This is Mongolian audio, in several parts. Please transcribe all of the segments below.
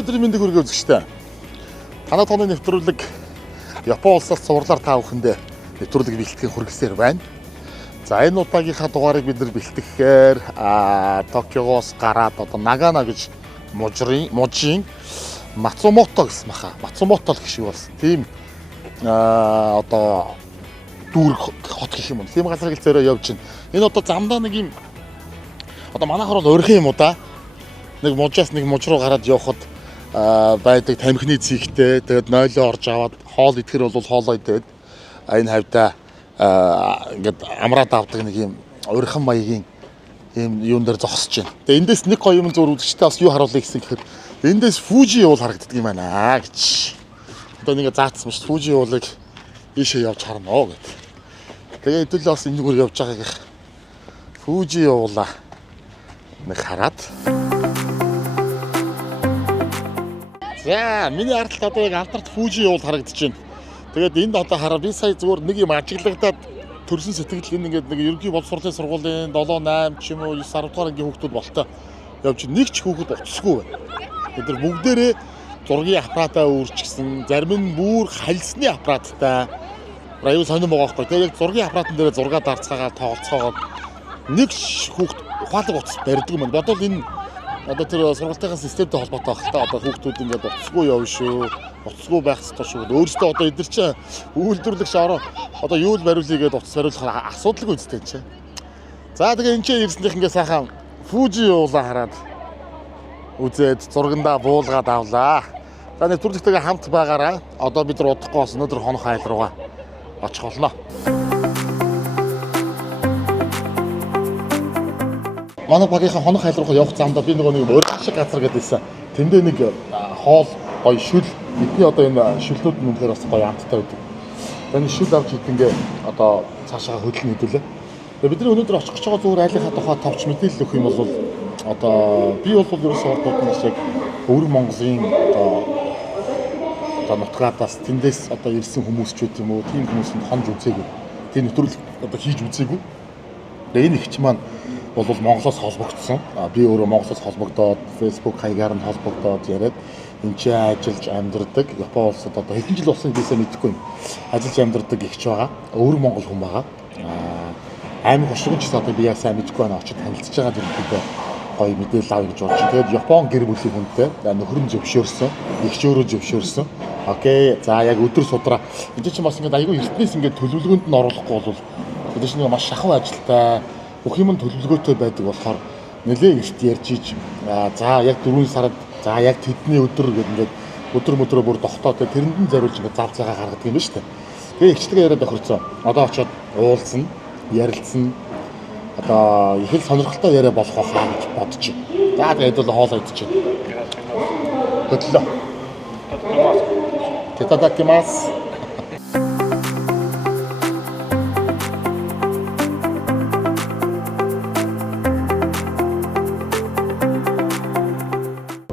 өдрийн мэндийг хүргэе үзэгчтэй. Танай тооны нэвтрүүлэг Япон улсаас цувралаар та бүхэндээ нэвтрүүлэг бэлтгэхийн хүргэлсээр байна. За энэ удаагийнхаа дугаарыг бид нар бэлтгэхээр Токиогоос гараад одоо Нагано гэж мужийн Мацумото гэсэн баха. Мацумото гэх шиг болсон. Тийм одоо дүүрэг хот гэх юм уу. Тийм газар гэлцээрээ явж байна. Энэ одоо замдаа нэг юм одоо манайхаар бол өрхөн юм уу да. Нэг мужаас нэг муж руу гараад явхад байдаг тамхины цэгтэй. Тэгээд нойлоо орж аваад хоол идэхэр бол хоолоо идээд энэ хавьда ингээд амраад авдаг нэг юм өрхөн маягийн юм юун дээр зогсож байна. Тэгээд эндээс нэг гоё юм зур үзэгчтэй бас юу харуулъя гэсэн гэхэд эндээс Фужи уул харагддаг юм байна гэж. Одоо нэг заацсан шүү. Фужи уулыг ийшээ явж харна оо гэд. Тэгээд хэдүүлээ бас энэ зүгээр явж байгааг их Фужи уулаа нэг хараад. За миний ард талд одоо яг алдарт Фужи уул харагдаж байна. Тэгээд энд одоо хараа би сая зүгээр нэг юм ажиглагдаад төрсөн сэтгэл энэ ингээд нэг ерөнхий боловсролын сургуулийн 7 8 ч юм уу 9 10 дугаар ангийн хүүхдүүд болтой явж нэг ч хүүхэд уцсгүй байна. Бид нар бүгдээрээ зургийн аппаратаа өөрчилсөн, зарим нь бүр хальсны аппараттай. Аюул сонирн байгаа байхгүй. Тэгээд яг зургийн аппаратын дээр зураг дарцгаагаад тоглоцоогоод нэг хүүхэд ухаалаг уцс барьдаг юм. Бодвол энэ одоо тэр сургалтынхаа системтэй холбоотой байх л та. Одоо хүүхдүүд ингээд уцсгүй явна шүү. Уцсгүй байх ёстой шүү. Өөрөөсөө одоо эдгэр чинь үйлдвэрлэгч ороо одоо юу л бариулъя гэдээ уцс бариулахаар асуудалгүй үстэй энэ чинь. За тэгээ энэ чинь ирснийх ингээ сайхан Фужи уулаа хараад үзээд зургандаа буулгаад авлаа. За нэвтрүүлэгтэйгээ хамт байгаарай. Одоо бид нар удахгүй бас өнөөдөр хонох айл руугаа очих болно. Манай багийнхаа хонох айл руугаа явах замдаа би нэг өргөн шиг газар гэдээсэн. Тэндээ нэг хоол гоё шүл. Бидний одоо энэ шүлнүүд нь үнэхээр бас гоё амттай байдаг. Энэ шүл авч идэнгээ одоо цаашаа хөдлөн хэдүүлээ. Тэгээ бидний өнөөдөр очих гэж байгаа зүгээр айлынхаа тухай товч мэдээлэл өгөх юм бол одоо би бол ерөөсөө ордууд нь яг өвөрг Монголын одоо нутгаадаас тэндээс одоо ирсэн хүмүүсчүүд юм уу тийм хүмүүсэнд хонж үзээгүй. Тийм нэвтрүүлэг одоо хийж үзээгүй. Тэгээ энэ ихч маань бол Монголоос холбогдсон. Би өөрөө Монголоос холбогдоод Facebook хаягаар нь холбогдоод яриад энэ ч ажиллаж амьдардаг. Япон улсад одоо хэдэн жил болсон гэсэн мэдэхгүй юм. Ажиллаж амьдардаг ихч байгаа. Өвөрг Монгол хүн байгаа. Аймаг хошигч ч одоо би яг сайн мэдэхгүй байна. Очиж танилцж байгаа гэдэг гоё мэдээлэл авъя гэж бодож. Тэгээд Япон гэр бүлийн хүнтэй нөхөр нь зөвшөөрсөн, эгч өөрөө зөвшөөрсөн. Окей. За яг өдөр судраа. Энд чинь бас ингээд айгүй эртнээс ингээд төлөвлөгөөнд нь оруулахгүй бол бид чинь маш шахав ажилтай бүх юм төлөвлөгөөтэй байдаг болохоор нэлээд ихт ярьж иж за яг 4 сард за яг тэдний өдөр гэдэг ингээд өдөр мөдрөө бүр тогтоод тэрэнд нь зориулж ингээд зав цагаа гаргадаг юм байна шүү дээ. Тэгээ ихчтэйгээ яриад охирцоо. Одоо очиод уулзсан, ярилцсан. Одоо их л сонирхолтой яриа болох байхаа гэж бодож байна. За тэгээд бол хоолоо идчихэ. Хөдлөө. Тэтадакимас.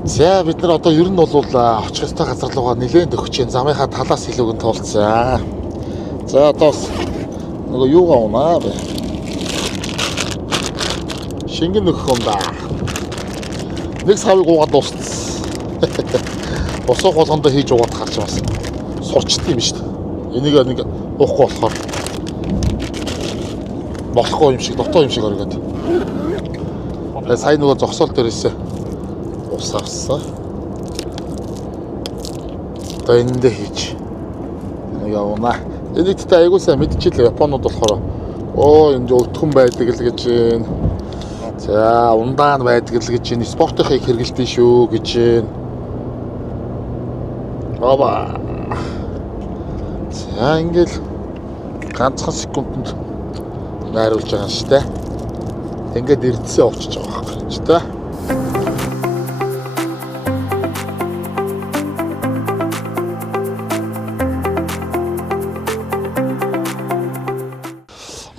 За бид нар одоо ер нь бол очих ёстой газар руугаа нэлээд өгч जैन. Замынхаа талаас илүүг нь туулцсан. За одоо нөгөө юугаа унаа бэ? Шингэн нөхөх юм да. Нэг савыг уугаад дууссан. Босоо болгондоо хийж уугаад харж байсан. Сурчт юм шүү дээ. Энийг нэг уухгүй болохоор болохгүй юм шиг, дотоо юм шиг оргиод. Сайн нөгөө зогсоол дээрээсээ ус авсан. Одоо эндээ хийж нэг явна. Энийг тэ айгуу сайн мэдчихлээ. Японууд болохоор энэ өтгөн байдаг л гэж байна. За ундаан байдаг л гэж байна. Спортынхыг хэрэгэлдэж шүү гэж байна. Баба. За ингээл ганцхан секундэд найруулж байгаа юм шүү дээ. Ингээд эрдэсээ очиж байгаа юм шүү дээ.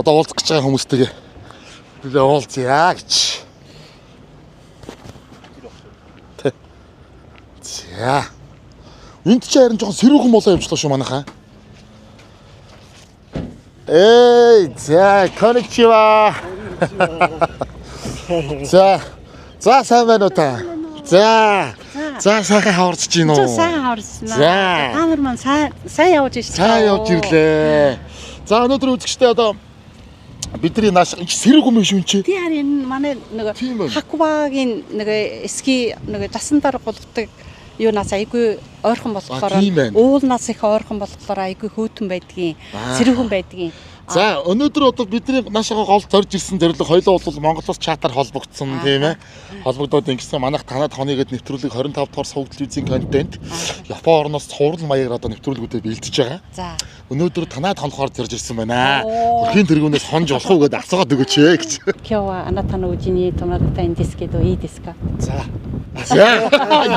Одоо уулзах гэж байгаа хүмүүстэйгээ билээ уулзъя гэж. За. Энд ч харин жоохон сэрүүхэн болоо явчлаа шүү манайхаа. За, конничива. За сайн байна уу та? За За сайхан хаварч гин үү? Сайн хаварснаа. За. Та нар маань сайн явж ирсэн. Сайн явж ирлээ. За өнөөдөр үзэгчтэй одоо бидний нааш энэ сэрэг юм шүү чи. Тий харин манай Тийм байна. нэг хаквагийн нэг эски нэг засандар голгодог юунаас айгүй ойрхон болохоор Тийм байна. уулнаас их ойрхон болохоор айгүй хөтөн байдгийн сэрүүхэн байдгийн. За өнөөдөр одоо бидний наашаа гол зорж ирсэн зорилго хоёлоо бол Монголоос чатаар холбогдсон тийм ээ. Холбогдоод ингэсэн манайх танад хоны гээд нэвтрүүлэг 25 дугаар сувг телевизийн контент Япон орноос цуврал маягаар одоо нэвтрүүлгүүдэд бэлдэж байгаа. За. Өнөөдөр танад хонохоор зорж ирсэн байна. Хөрхийн тэргүүнээс хонж болох уу гэдээ асуугаад өгөөч ээ гэж. 今日はあなたのうちに泊まりたいんですけどいいですか? За.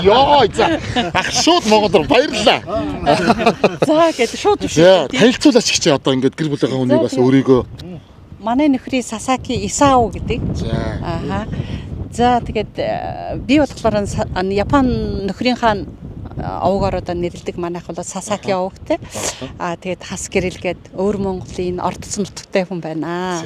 Яа, за. Ах шууд Монголоор баярлалаа. За гэдэг шууд За, танилцуулаач гэж одоо ингээд гэр бүлийн хүнийг бас өөрийгөө. Манай нөхрийн Сасаки Исао гэдэг. За. Ааха. За тэгээд би болохоор Япон нөхрийн хаан овгоор одоо нэрлдэг манайх бол Сасаки овгтэй. Тэгээд хас гэрэлгээд өөр Монголын ордц нутагтай хүн байна.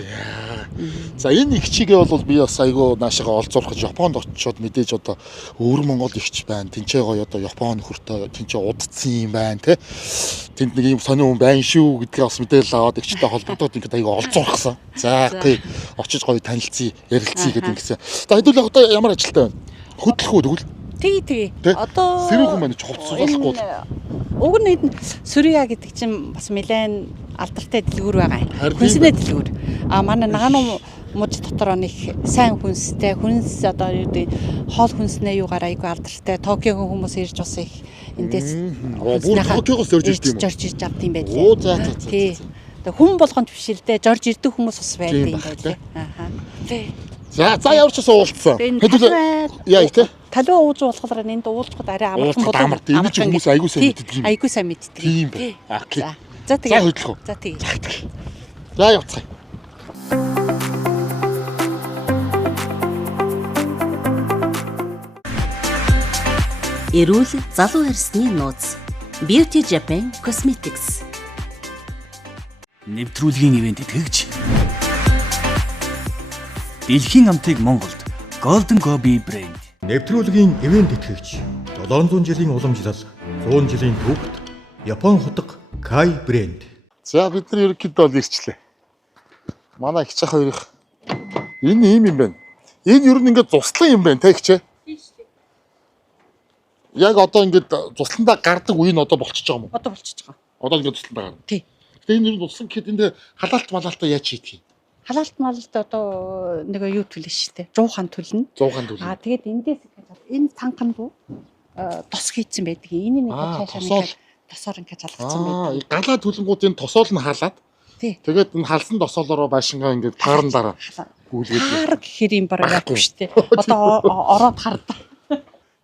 За энэ ихчигээ бол би бас айгүй наашаага олзуурах Японд очиод мэдээж одоо өөр Монгол ихч байна. Тинчээ гоё одоо Япон нөхөртөө тинчээ удцсан юм байна те. Тэнд нэг юм сонио хүн байна шүү гэдгээ бас мэдээлэл аваад ихчтэй холбогдоод ингээд айгүй олзуурхсан. За тий очиж гоё танилцъя, ярилцъя гэдэг ингэсэн. За хэдүүл одоо ямар ажилтай байна? Хөдлөх үү тэгвэл? Тий. Одоо сэрүүхэн маань хувцсуулахгүй. Уг нь Сүрия гэдэг чинь бас нэлээд алдартай дэлгүүр байгаа. Харин Хүнснээ дэлгүүр. Манай Нагану муж дотор нэг сайн хүнстэй хүнс одоо юу гэдэг хоол хүнснээ юугаар айгүй алдартай. Токиогийн хүмүүс ирж бас их эндээс бүр Токиогоос зорж ирд юм уу? Зорж ирж авд юм байлээ. Оо за. Тий. Хүн болгонд биш л дээ. Жорж ирдэг хүмүүс бас байдаг юм байлээ. Ааха. Тий. За ямар ч уулзсан. Хэдүүл яа их те. Талуу ууж болохоор энд уулзахад арай амархан болов. Энэ ч хүмүүс айгүй сайн мэддэг юм. Айгүй сайн мэддэг. Тийм бай. Окей. За тэгээ. За хөдлөх үү? За тэгээ. За явцгаая. Эрүүл залуу арьсны нууц Beauty Japan Cosmetics нэвтрүүлгийн ивент итгэгч Дэлхийн амтыг Монголд Golden Gobi брэнд нэвтрүүлгийн ивент итгэгч 700 жилийн уламжлал 100 жилийн түүхт Япон хутга Kai брэнд. За бид нар ерөнхийдөө бол ирчлээ. Манай их чах хоёрын энэ юм байна. Энэ ер нь ингээд цуслан юм байна те ихчээ. Яг одоо ингээд цусландаа гардаг үе нь одоо болчихж байгаа юм уу? Одоо болчихж байгаа. Одоо ингээд цусландаа гарна. Тий. Тэгээ энэ ер нь цуслан гэхэд энд халаалт малаалтаа яаж хийдэг юм? Халаалт малалт одоо нэг юу төлнө шүү дээ. 100 төлнө. 100 төлнө. Тэгээд эндээс энэ цанган руу тос хийцэн байдаг. Энэ нэг цаашаа нэг тосоор ингээд залгацсан байдаг. Галаа төлөнгүүдийн тосоол нь халаад. Тий. Тэгээд энэ халсан тосоолороо байшингаа ингээд таарн дараа гүйлгээд. Хар гэхэр юм бараг яахгүй шүү дээ. Одоо ороод хардаа.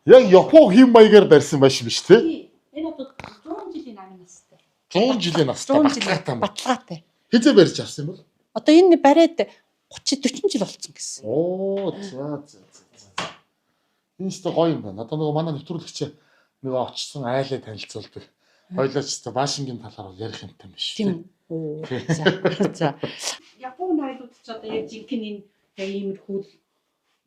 Яг Япон хэм маягаар барьсан байшин биш те? Энэ одоо 100 жилийн намын настай. 100 жилийн настай баталгаатай. Баталгаатай. Хизээ барьж авсан юм бол? Одоо энэ бариад 30 40 жил болсон гэсэн. Оо за. Энэ ч гоё юм байна. Одоо нөгөө манай нэвтрүүлэгч нөгөө очсон айлаа танилцуулдаг. Хоёлоо ч гэсэн Вашингтон талаар ярих юмтай биш. Тийм. Оо. За. Япон айлууд ч одоо яг жинхэнэ яг иймэрхүү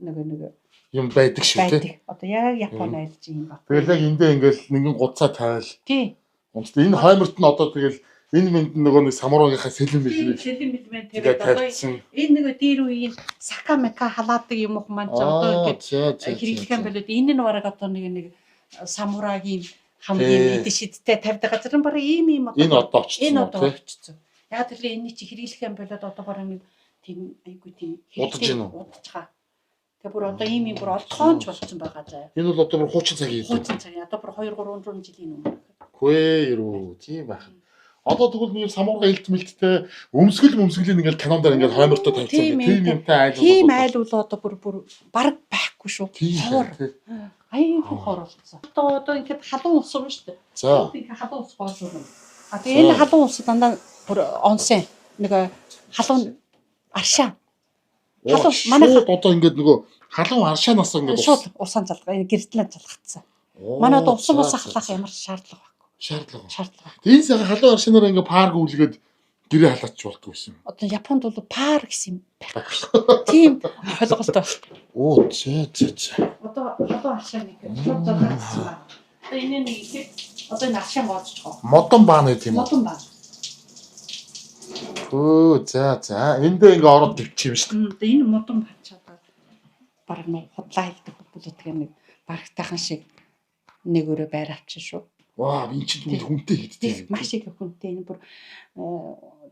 нэг юм байдаг шүү байдаг. тий. Одоо яг Япон айл чинь юм ба. Тэгэл яг эндээ ингээл нэгэн гуцаа тавил. Тий. Үнэхээр энэ хойморт нь одоо тэгэл энэ мэнд нөгөө нэг самуруугийнхаа сэлэн бэлмээ. Сэлэн бэлмээ тэгээд одоо энэ нэг дээр үеийн сака мека халаадаг юм уу маань ч одоо ингээд хэрэглэх юм болоод энэ нь бараг одоо нэг самураагийн хамгийн эд шидтэй тавьдаг газар нь бараг ийм одоо энэ одоо очсон. Энэ одоо очсон. Яг тэр энэ чи хэрэглэх юм болоод одоо бараг нэг тийм айгүй тийм удаж гин үү? Удаж байгаа. Тэгээ бүр одоо ийм бүр олдхоонч болсон байгаа заа. Энэ бол одоо бүр хуучин цаг юм. Хуучин цаг. Одоо бүр 2 300 жилийн өмнө. Хөөе юу тийм байх. Одоо тэгвэл нэг самуурга элт мэлттэй өмсгөлийн ингээл канондаар ингээл хоймортой тавьсан. Тийм юмтай айл. Тийм айл бол одоо бүр баг байхгүй шүү. Хор. Айгүй хор болсон. Одоо ингээд халуун ус юм шүү дээ. За. Ингээд халуун ус гоож байна. Тэгээ энэ халуун ус дандаа бүр онсын нэг халуун аршаа. Халуун манай одоо ингээд нөгөө халуун аршаанаас ингээд шууд усaan залгаа гэртлэн залгацсан. Манай одоо усан ус ахлах ямар шаардлага байхгүй. Шаардлага. Тэгээ сайхан халуун аршаанаар ингээд парк үлгээд гэрээ халаач болдог байсан юм. Одоо Японд бол пар гэсэн юм байхгүй. Тийм ойлголттой. Оо зөө. Одоо алшаа нэг шууд зогссон байна. Одоо энэ нэг их одоо энэ алшаа гоожж байгаа. Модон баана гэдэг юм уу? Модон байна. Өө за эндээ ингээ ороод гівчих юм шүү. Одоо энэ модон бач одоо баг нэг худлаа хийдэг бүлэтгээ нэг барагтайхан шиг нэг өрөө байр авчин шүү. Ваа, энэ чинь тэгвэл хүнтэй хийдтэй. Маш их хүнтэй энэ бүр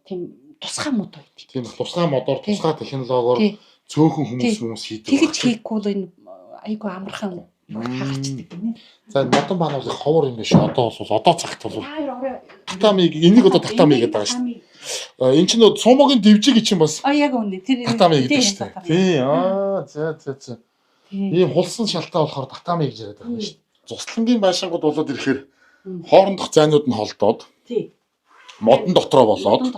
тийм тусгай мод байд. Тийм тусгай модоор тусгай технологиор цөөхөн хүмүүс хийдэг. Тэгэж хийхгүй л энэ айгүй амархан хаагчдаг гинэ. За модон баана бол ховор юм биш. Одоо цагт бол татамиг энийг одоо татами гэдэг байгаа шүү дээ. Энд чинь сумогийн дивжиг чинь бас Яг үнэ тэр татами гэдэг шүү дээ. Тий. За. Ийм хулсан шалтгаан болохоор татами гэж яриад байгаа юм шүү дээ. Цуслангийн байшингууд болоод ирэхээр хоорондох зайнууд нь холдоод тий. модон дотроо болоод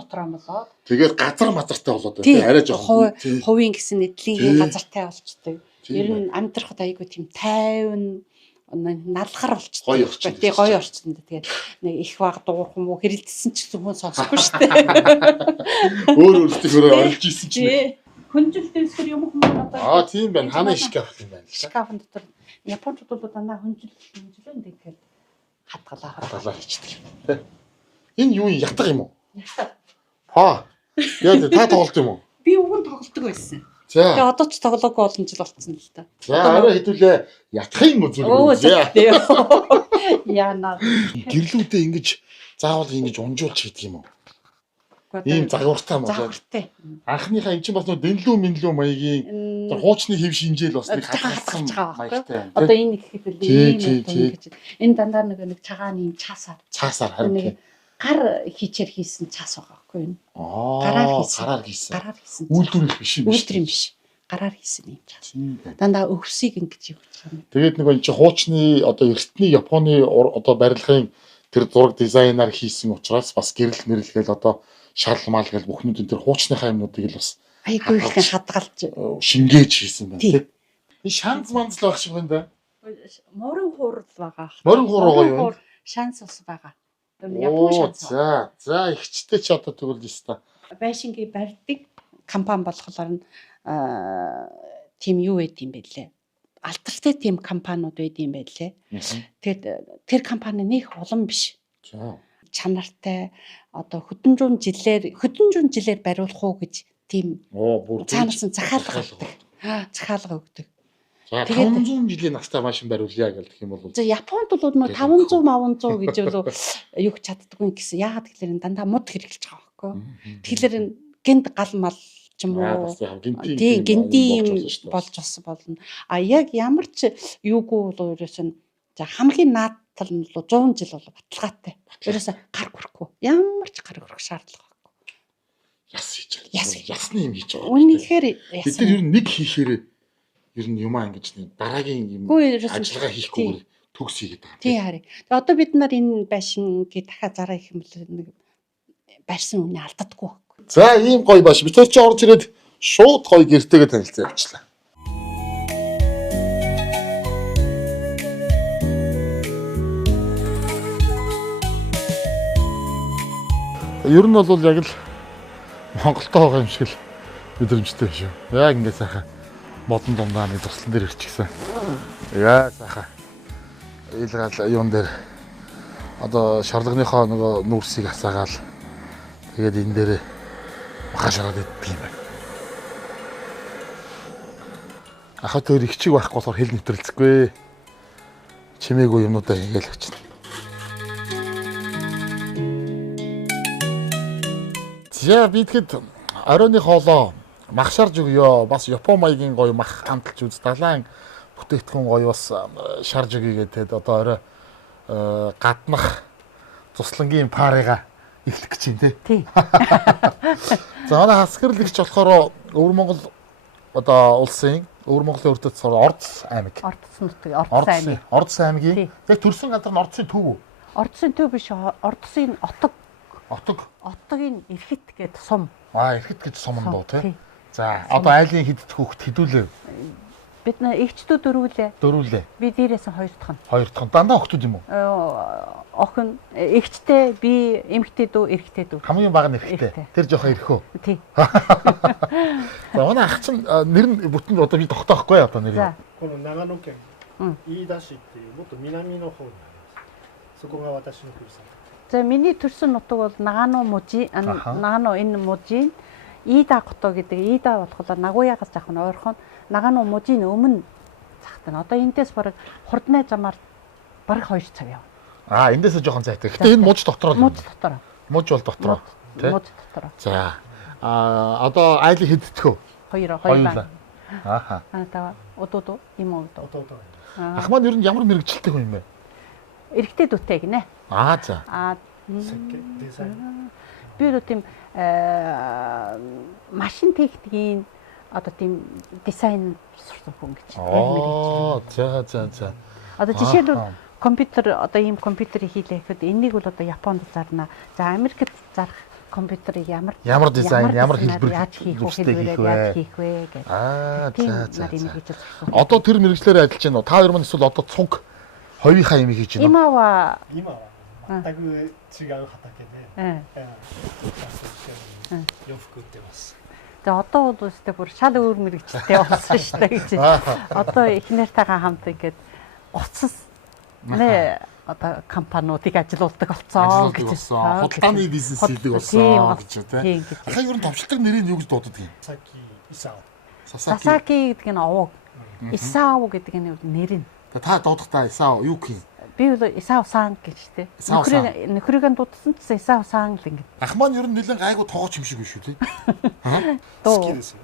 тэгээд газар мазартай болоод тий. арай жоохон хувийн гэсэн нэтлингийн газартай болчтой. Ер нь амьдрахад айгүй тийм тайван налхар болчихсон. Тий гоё орчсон. Тэгээд нэг их баг дуурах юм уу хэрэлдсэн ч гэсэн хүн сонсохгүй шүү дээ. Өөртөө орилж исэн чинь. Хүнжил дэвсгэр юм одоо. Тийм байна. Хана шкаф юм байна. Шкафын дотор Японууд бол дандаа хүнжил тэгээд хадгалаа хийчихдэг. Энэ юу ятга юм уу? Яа та тоглолт юм уу? Би уг нь тоглолтог байсан. За. Тэгээ одоо ч тоглоагүй олон жил болсон л та. За арай хэдүүлээ ятхын үзүүл. Яана. Гэрлүүдээ ингэж заавал ингэж унжуулж хийдэг юм уу? Ийм загвартай юм уу? Загвартай. Анхныхаа эн чинь бас нөө дэнлүү минлүү маягийн хуучны хэв шинжээл бас нэг хадгалсан маягтай. Одоо энэ гэхэд ийм гэж энэ дандаа нэг цагааны юм цаасаар харин гар хийчээр хийсэн цаас байгаа байхгүй юу? Гараар хийсэн. Үйлдвэрлэх биш юм биш. Үйлдвэр юм биш. Гараар хийсэн юм цаас. Дандаа өвсийг ингэж явуулж байгаа юм. Тэгээд нэг энэ чинь хуучны одоо эртний Японы одоо барилгын тэр зураг дизайнаар хийсэн учраас бас гэрэл мэрэлгээл одоо шал мал гэл бүхнүүд энэ тэр хуучныхаа юмнуудыг л бас айгүй их хадгалж шингээж хийсэн байна тийм. Энэ шанц манзл байх шиг байна да. Морин хуурал байгаа. Морин хуурал гоё юм. Шанц ус байгаа. Япон шанц. За ихчтэй ч одоо тэгвэл ёстой. Байшингийн барьдаг компани болохоор нь тийм юу байд юм бэ лээ. Алдартай тийм компаниуд байд юм байлээ. Тэгээд тэр компани нэг улам биш. Чанартай одоо хөдөн жуун жилээр бариулах уу гэж тийм цаанаас нь захиалга өгдөг. За 500 жилийн настай машин бариулъя гэх юм бол. За Японд бол нөө 500 гэж болов юу ч чаддаггүй гэсэн. Яагаад гэхээр дандаа мод хэрэглэж байгаа байхгүй. Тэгэхээр гинт гал мал ч юм уу. Тийм гинтийн болж бас болно. Яг ямар ч юугүй бол ерөөсөн за хамгийн наадтал нь 100 жил бол баталгаатай. Ерөөсө гар хүрхгүй. Ямар ч гар хүрэх шаардлага байхгүй. Яс хийж байгаа. Ясны юм хийж байгаа. Үнэхээр бид нар ер нь нэг хийхээр ер нь юмаа ингэж дараагийн юм ажиллагаа хийхгүйгээр төгс хийгээд байгаа. Тий харъя. Тэгээ одоо бид нар энэ байшингийг дахиад зараа их юм бол нэг барьсан үнэ алддаггүй байхгүй. За ийм гоё баш. Бид ч орж ирээд шууд гоё гэртэйгээ танилцаа явуулчлаа. Ер нь бол яг л Монголтой байгаа юм шиг л мэдрэмжтэй шүү. Яг ингэ сайхан модон дундаа нэг туслан дээр ирчихсэн. Яа сайхан. Илгаал юун дээр одоо шарлагныхоо нөгөө нүүрсийг асаагаал тэгээд энэ дээр махашраад идэх юм байна. Ахаа тэр их чиг байхгүй болохоор хэл нэвтрэлцэхгүй. Чимээгүй юмнуудаа хийгээл очно. За би тэгэхэд оройны хоолоо махшарж өгөө. Бас Япон маягийн гоё мах амталж үз. Далайн бүтээгдэхүүн гоё бас шарж өгье гэдэг. Одоо орой гаднах туслангийн парыга эхлэх гэж байна тий. За манай хасгэрлагч болохоор Өвөр Монгол одоо улсын Өвөр Монголын өртөд Ордс аймаг. Ордс аймгийн. Яг төрсэн газар нь Ордсын төв үү? Ордсын төв биш. Ордсын Отогийн эрхэт гэдэг сум. Эрхэт гэж сум нь доо тий. За одоо айлын хиддэх хүүхд хідүүлээ. Бид нэ эгчдүүд дөрвөлээ. Би дээрээс нь хоёр дахь нь. Дандаа охтууд юм уу? Охин эгчтэй би эмэгтэй дүү эрэгтэй дүү. Хамгийн бага нь эрэгтэй. Тэр жоохон эрхөө. Тий. За манай ах чинь нэр нь бүтэн одоо би тогтоохгүй одоо нэр. Нагануки. 飯田市っていうもっと南の方にあります。そこが私のふるさと。 За миний төрсөн нутаг бол Нагано мужи Nagano энэ мужийн Ида хотоо гэдэг. Ида болохоор Нагуягаас жаахан ойрхон Nagano мужийн өмнө цагт нь. Одоо эндээс бараг хурдны замаар бараг 2 цаг явна. Аа эндээсээ жоохон зайтай. Гэтэ энэ муж дотор л. Муж дотор. Муж бол дотор. Тэ? Муж дотор. За. Одоо айлыг хэддэхөө? Хоёр Хоёулаа. Ааха. Та одод юм уу?弟がいる。Ах маань ер нь ямар мэрэгчлэлтэй хүн юм бэ? Эрэгтэй дүүтэй гинэ. Аа за.設計デザイン。 Би одоо тийм машин техникийн одоо тийм дизайн сурсан хүн гэж. Оо за за за. Одоо жишээлбэл компьютер одоо ийм компьютерийг хийлээ гэхэд энийг бол одоо Японд зарна. За Америкт зарах компьютерыг ямар дизайн, ямар хэлбэр яаж хийх вэ гэж. Аа за за. Энийг хийж сурсан. Одоо тэр мэрэгчлэрээ ажиллаж байна уу? Та хоёр маань эсвэл одоо цунг хоёрынхаа юм хийж байна уу? 今は今は全く違う畑で、洋服売ってます。 за одоо бол үстэй бүр шал өөр мэрэгчлээ болсон шүү дээ гэж. Одоо их нартайгаа хамт ингээд уцас нэ одоо компаниудыг ажилуулдаг болсон гэж. Худалдааны бизнес хийдэг болсон гэж тийм. Ахаа ер нь товчлог нэрийг юу гэж дууддаг юм? Сасаки гэдэг нь овог. Исао гэдэг нь нэр нь. Та дуудахдаа Исао юу гэх юм? Би бол Исао сан гэж тэ. Нөхрийг дуудсан ч Исао сан л ингэ. Ах маань ер нь нэлээд айгу тоогооч юм шиг биш үү тий? 好きですよ。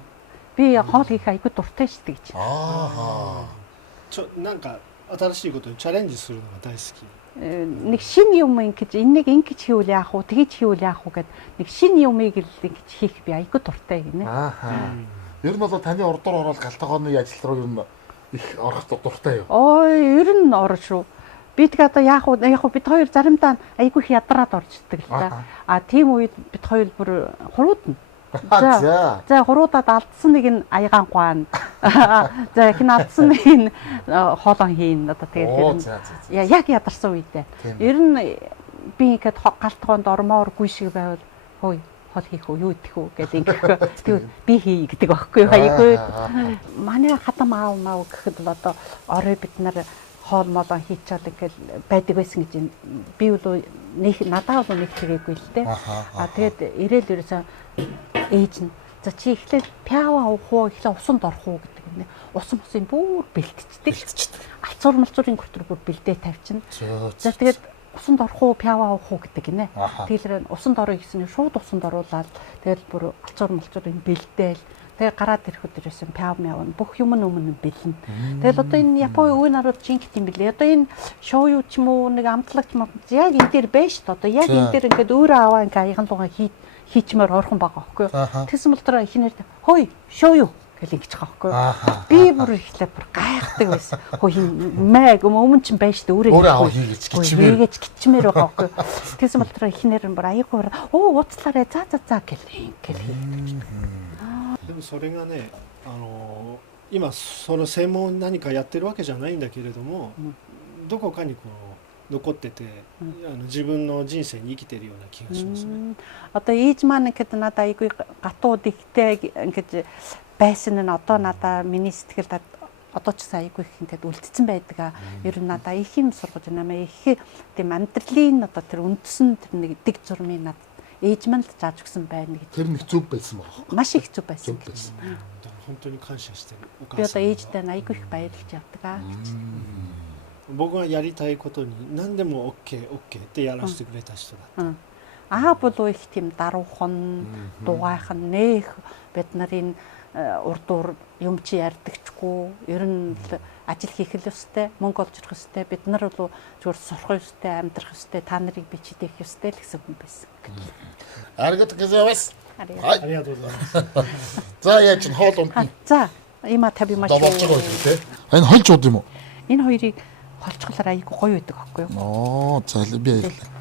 Би хоол хийх айгу дуртай шүү дээ гэж. Аа. なんか新しいことにチャレンジするのが大好き。 Нэг шин юм ингэж энийг ингэж хийвэл яах вэ? Тэгэж хийвэл яах вэ гэд нэг шин юмыг л ингэж хийх би айгу дуртай гинэ. Аа. Ер нь бол таны урдуур ороод галтгооны ажил руу ер нь их орох дуртай юу? Ой, ер нь орно шүү. Би тэгээ одоо яах вэ бид хоёр заримдаа айгүй их ядраад орчдөг л та. А тийм үед бид хоёр бүр хуруудна. За хуруудаад алдсан нэг нь аягаан гуайн. За хин алдсан нэг нь хоолон хийн одоо тэгээд яг ядарсан үедээ. Ер нь би ингээд галтгоонд ормооргүй шиг байвал хөөе хоол хийх үү юу идэх үү гэдэг ингээд тэгээд би хий гэдэг байхгүй юу айгүй. Манай хатам аав маа гэхэд л одоо орой бид нар хоол молоо хийчихэл ингээл байдаг байсан гэж би бол нэг надад бол нэг тэгээгүй л дээ. А тэгээд ирээл ерөөсөө ээж нь за чи эхлээд пяава уух уу эхлээ усанд орох уу гэдэг нэ. Усан бусын бүр бэлтцдэг. Алцуур малцуурын гүтэр бүр бэлдээ тавьчихна. За тэгээд усанд орох уу пяава уух уу гэдэг нэ. Тэгэхээр усанд орё гэснээр шууд усанд оруулаад тэгээд бүр алцуур малцуурын бэлдээл тэгээ гараад ирэх өдрөөс пяав мяв бүх юм өмнө бэлэн. Тэгэл одоо энэ Японы үе нарууд жинхэнэ юм билээ. Одоо энэ шоу ч юм уу нэг амтлагч мөн яг энэ дээр байж та одоо яг энэ дээр ингээд өөрөө аваа ингээд аяхан лугаа хийчмээр орхон байгаа байхгүй юу. Тэгсэн бол тэр ихнэр хөөе шоу юу гэж ингэж байгаа байхгүй юу. Би бүр ихлээр бүр гайхдаг байсан. Хөөе мэг өмнө ч байж та өөрөө аваа хийгэж гिचмээр байгаа байхгүй юу. Тэгсэн бол тэр ихнэр бүр аягүй оо ууцлаарэ за гэл. でもそれがね、今その専門何かやってるわけじゃないんだけれども、どこかにこう残ってて、自分の人生に生きてるような気がしますね。 Одоо ээж маань гэдэг надад айгүй гатууд ихтэй ингэж байсан нь одоо надад миний сэтгэлд одоо ч айгүй их ингээд үлдсэн байдаг. Ер нь надад их юм сургаж намайг их тийм амьдралын одоо тэр үндсэн тэр нэг дэг зурмын надад ээж маань л зааж өгсөн байна гэж. Тэр нэг зүв байсан баг. Маш их зүв байсан гэж. 本当に感謝してるおБи 母さ одоо ん。 ээжтэй айгүй их баярлж явдаг гэж. 僕がやりたいことに何でも OK ってやらせてくれた人だった。 Аа болов их тийм даруухан, дугайхан нэх бид нарын урдуур юм чи ярьдагчгүй. Ер нь ажил хийх л ёстой, мөнгө олж ирэх ёстой. Бид нар бол зүгээр сурах ёстой, амьдрах ёстой, та нарыг би чидэх ёстой л гэсэн хүн байсан. Аригат гэзэвэс. ありがとうございます。 За яаж н хоол унтна. За, има табимаш. Доволцоо гоё тий. Энэ хольж ууд юм уу? Энэ хоёрыг холцохлоор айгүй гоё байдаг аахгүй юу? Оо, за би баярлалаа.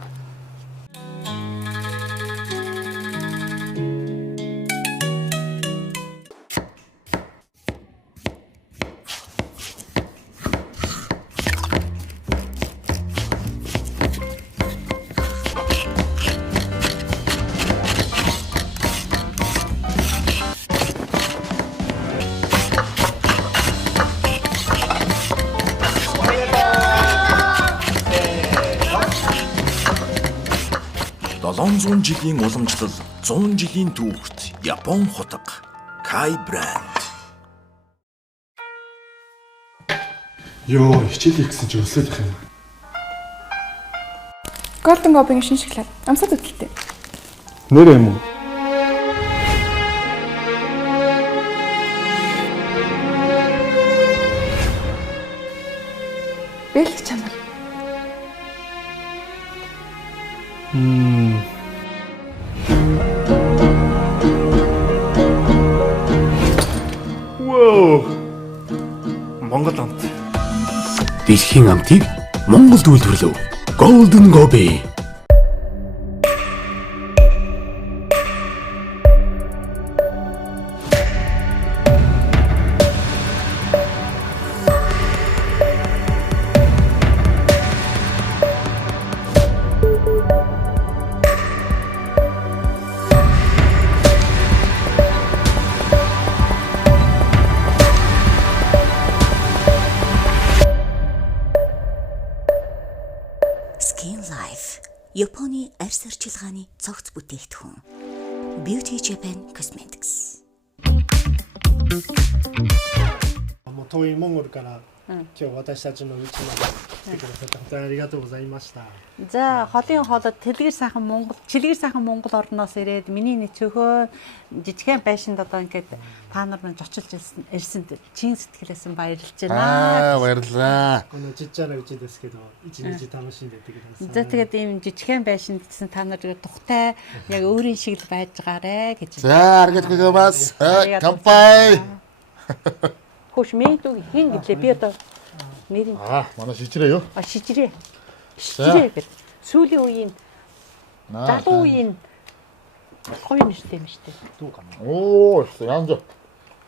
700 жилийн уламжлал, 100 жилийн түүхт Япон хутга Kai брэнд. Йоо, хичээлээ гэсэн чи өсөөлөх юм. Golden Gobi-гийн шинэ шоколад. Амсаад хөдөлтэй. Нэрээ юм уу? Бэлт чанар. Вау. Монгол амт. Дэлхийн амтыг Монголд үйлдвэрлэв. Golden Gobi. Skin Life. Японы арьс орчилгааны цогц бүтээгдэхүүн. Beauty Japan Cosmetics. もう遠いモンゴルから今日私たちの家まで来てくださって本当にありがとうございました。 За холын хоолой Тэлгэр сайхан Монгол, Чилгэр сайхан Монгол орноос ирээд миний нэг цөөхөн жижигхэн байшинд одоо ингээд та нар минь очилж ирсэнд чин сэтгэлээс баярлж байна. Баярлалаа. このちっちゃな家ですけど一日楽しんでいってください。 За тэгээд ийм жижигхэн байшинд гэсэн та нар тухтай яг өөрийн шиг л байж байгаарэ гэж. За, аргад гоймас. Кампай. Хөш мэдүү хин гэлээ би одоо нэрийн Манай шижрээ юу? шижрээ. Шижрээ гэдэг. Сүүлийн үеийн залуу үеийн гоё нэртэй юм шүү дээ. Оо, янз.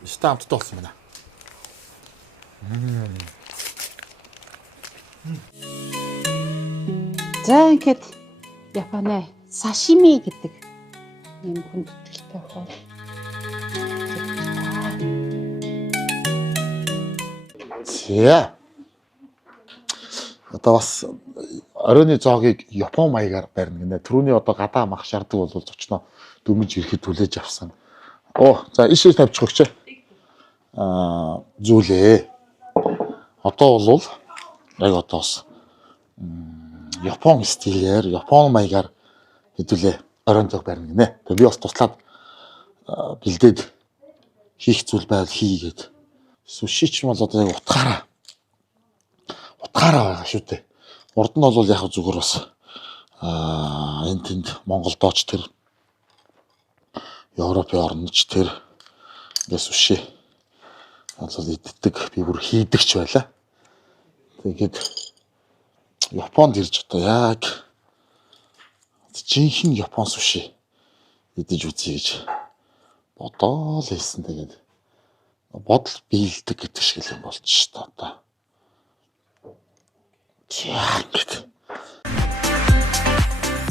Стам амттай болсон байна. За ингээд Японы сашими гэдэг юм хүндэтгэлтэй хоол. За. Одоо бас оройны зоогийг Япон маягаар барина гинэ. Түрүүний одоо гадаа мах шаарддаг бол зочноо дөнгөж ирэхэд хүлээж авсан. Оо, за ишээ тавьчих өгчээ. Зүйлээ. Одоо бол яг одоо бас Япон стилээр, Япон маягаар хэдүүлээ оройн зоог барина гинэ. Тэгээ би бас туслаад бэлдээд хийх зүйл байвал хийгээд. Суши ч юм бол одоо яг утгаараа байгаа шүү дээ. Урд нь бол яг зүгээр бас энэ тэнд Монголдооч тэр Европын орнож тэр ингээ суши бол иддэг би бүр хийдэгч байлаа. Тэгээд Японд ирж одоо яг жинхэнэ Япон суши идэж үзье гэж бодоол хэлсэн. Тэгээд бодол биелдэг гэдэг шиг юм болж ш та одоо.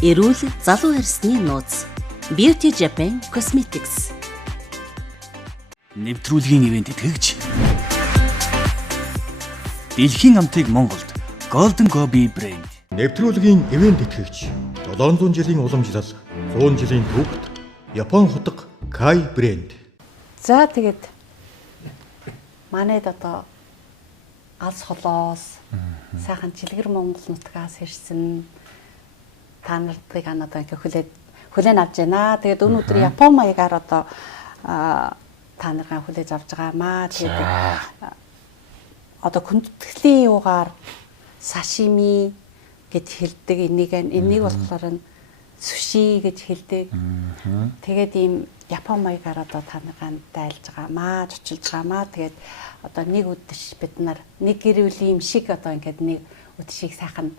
Эрүүл залуу арьсны нууц. Beauty Japan Cosmetics. Нэвтрүүлгийн ивент итгэгч. Дэлхийн амтыг Монголд Golden Gobi брэнд. Нэвтрүүлгийн ивент итгэгч 700 жилийн уламжлал, 100 жилийн түүхт Япон хутга Kai брэнд. За тэгээд манайд одоо алс холоос сайхан Чилгэр Монгол нутгаас ирсэн та нартыг одоо ингээ хүлээн авч байна. Тэгээд өнөөдөр Япон маягаар одоо та нарыг хүлээж авч байгаамаа. Тэгээд одоо хүндэтгэлийн юугаар сашими гэж хэлдэг. Энийг болохоор суши гэж хэлдэг. Тэгээд ийм Япон маягаар одоо та нарыг дайлж байгаамаа, чочилж байгаамаа. Тэгээд одоо нэг үдэш бид нар нэг гэр бүлийн юм шиг одоо ингээд нэг үдэшийг сайхан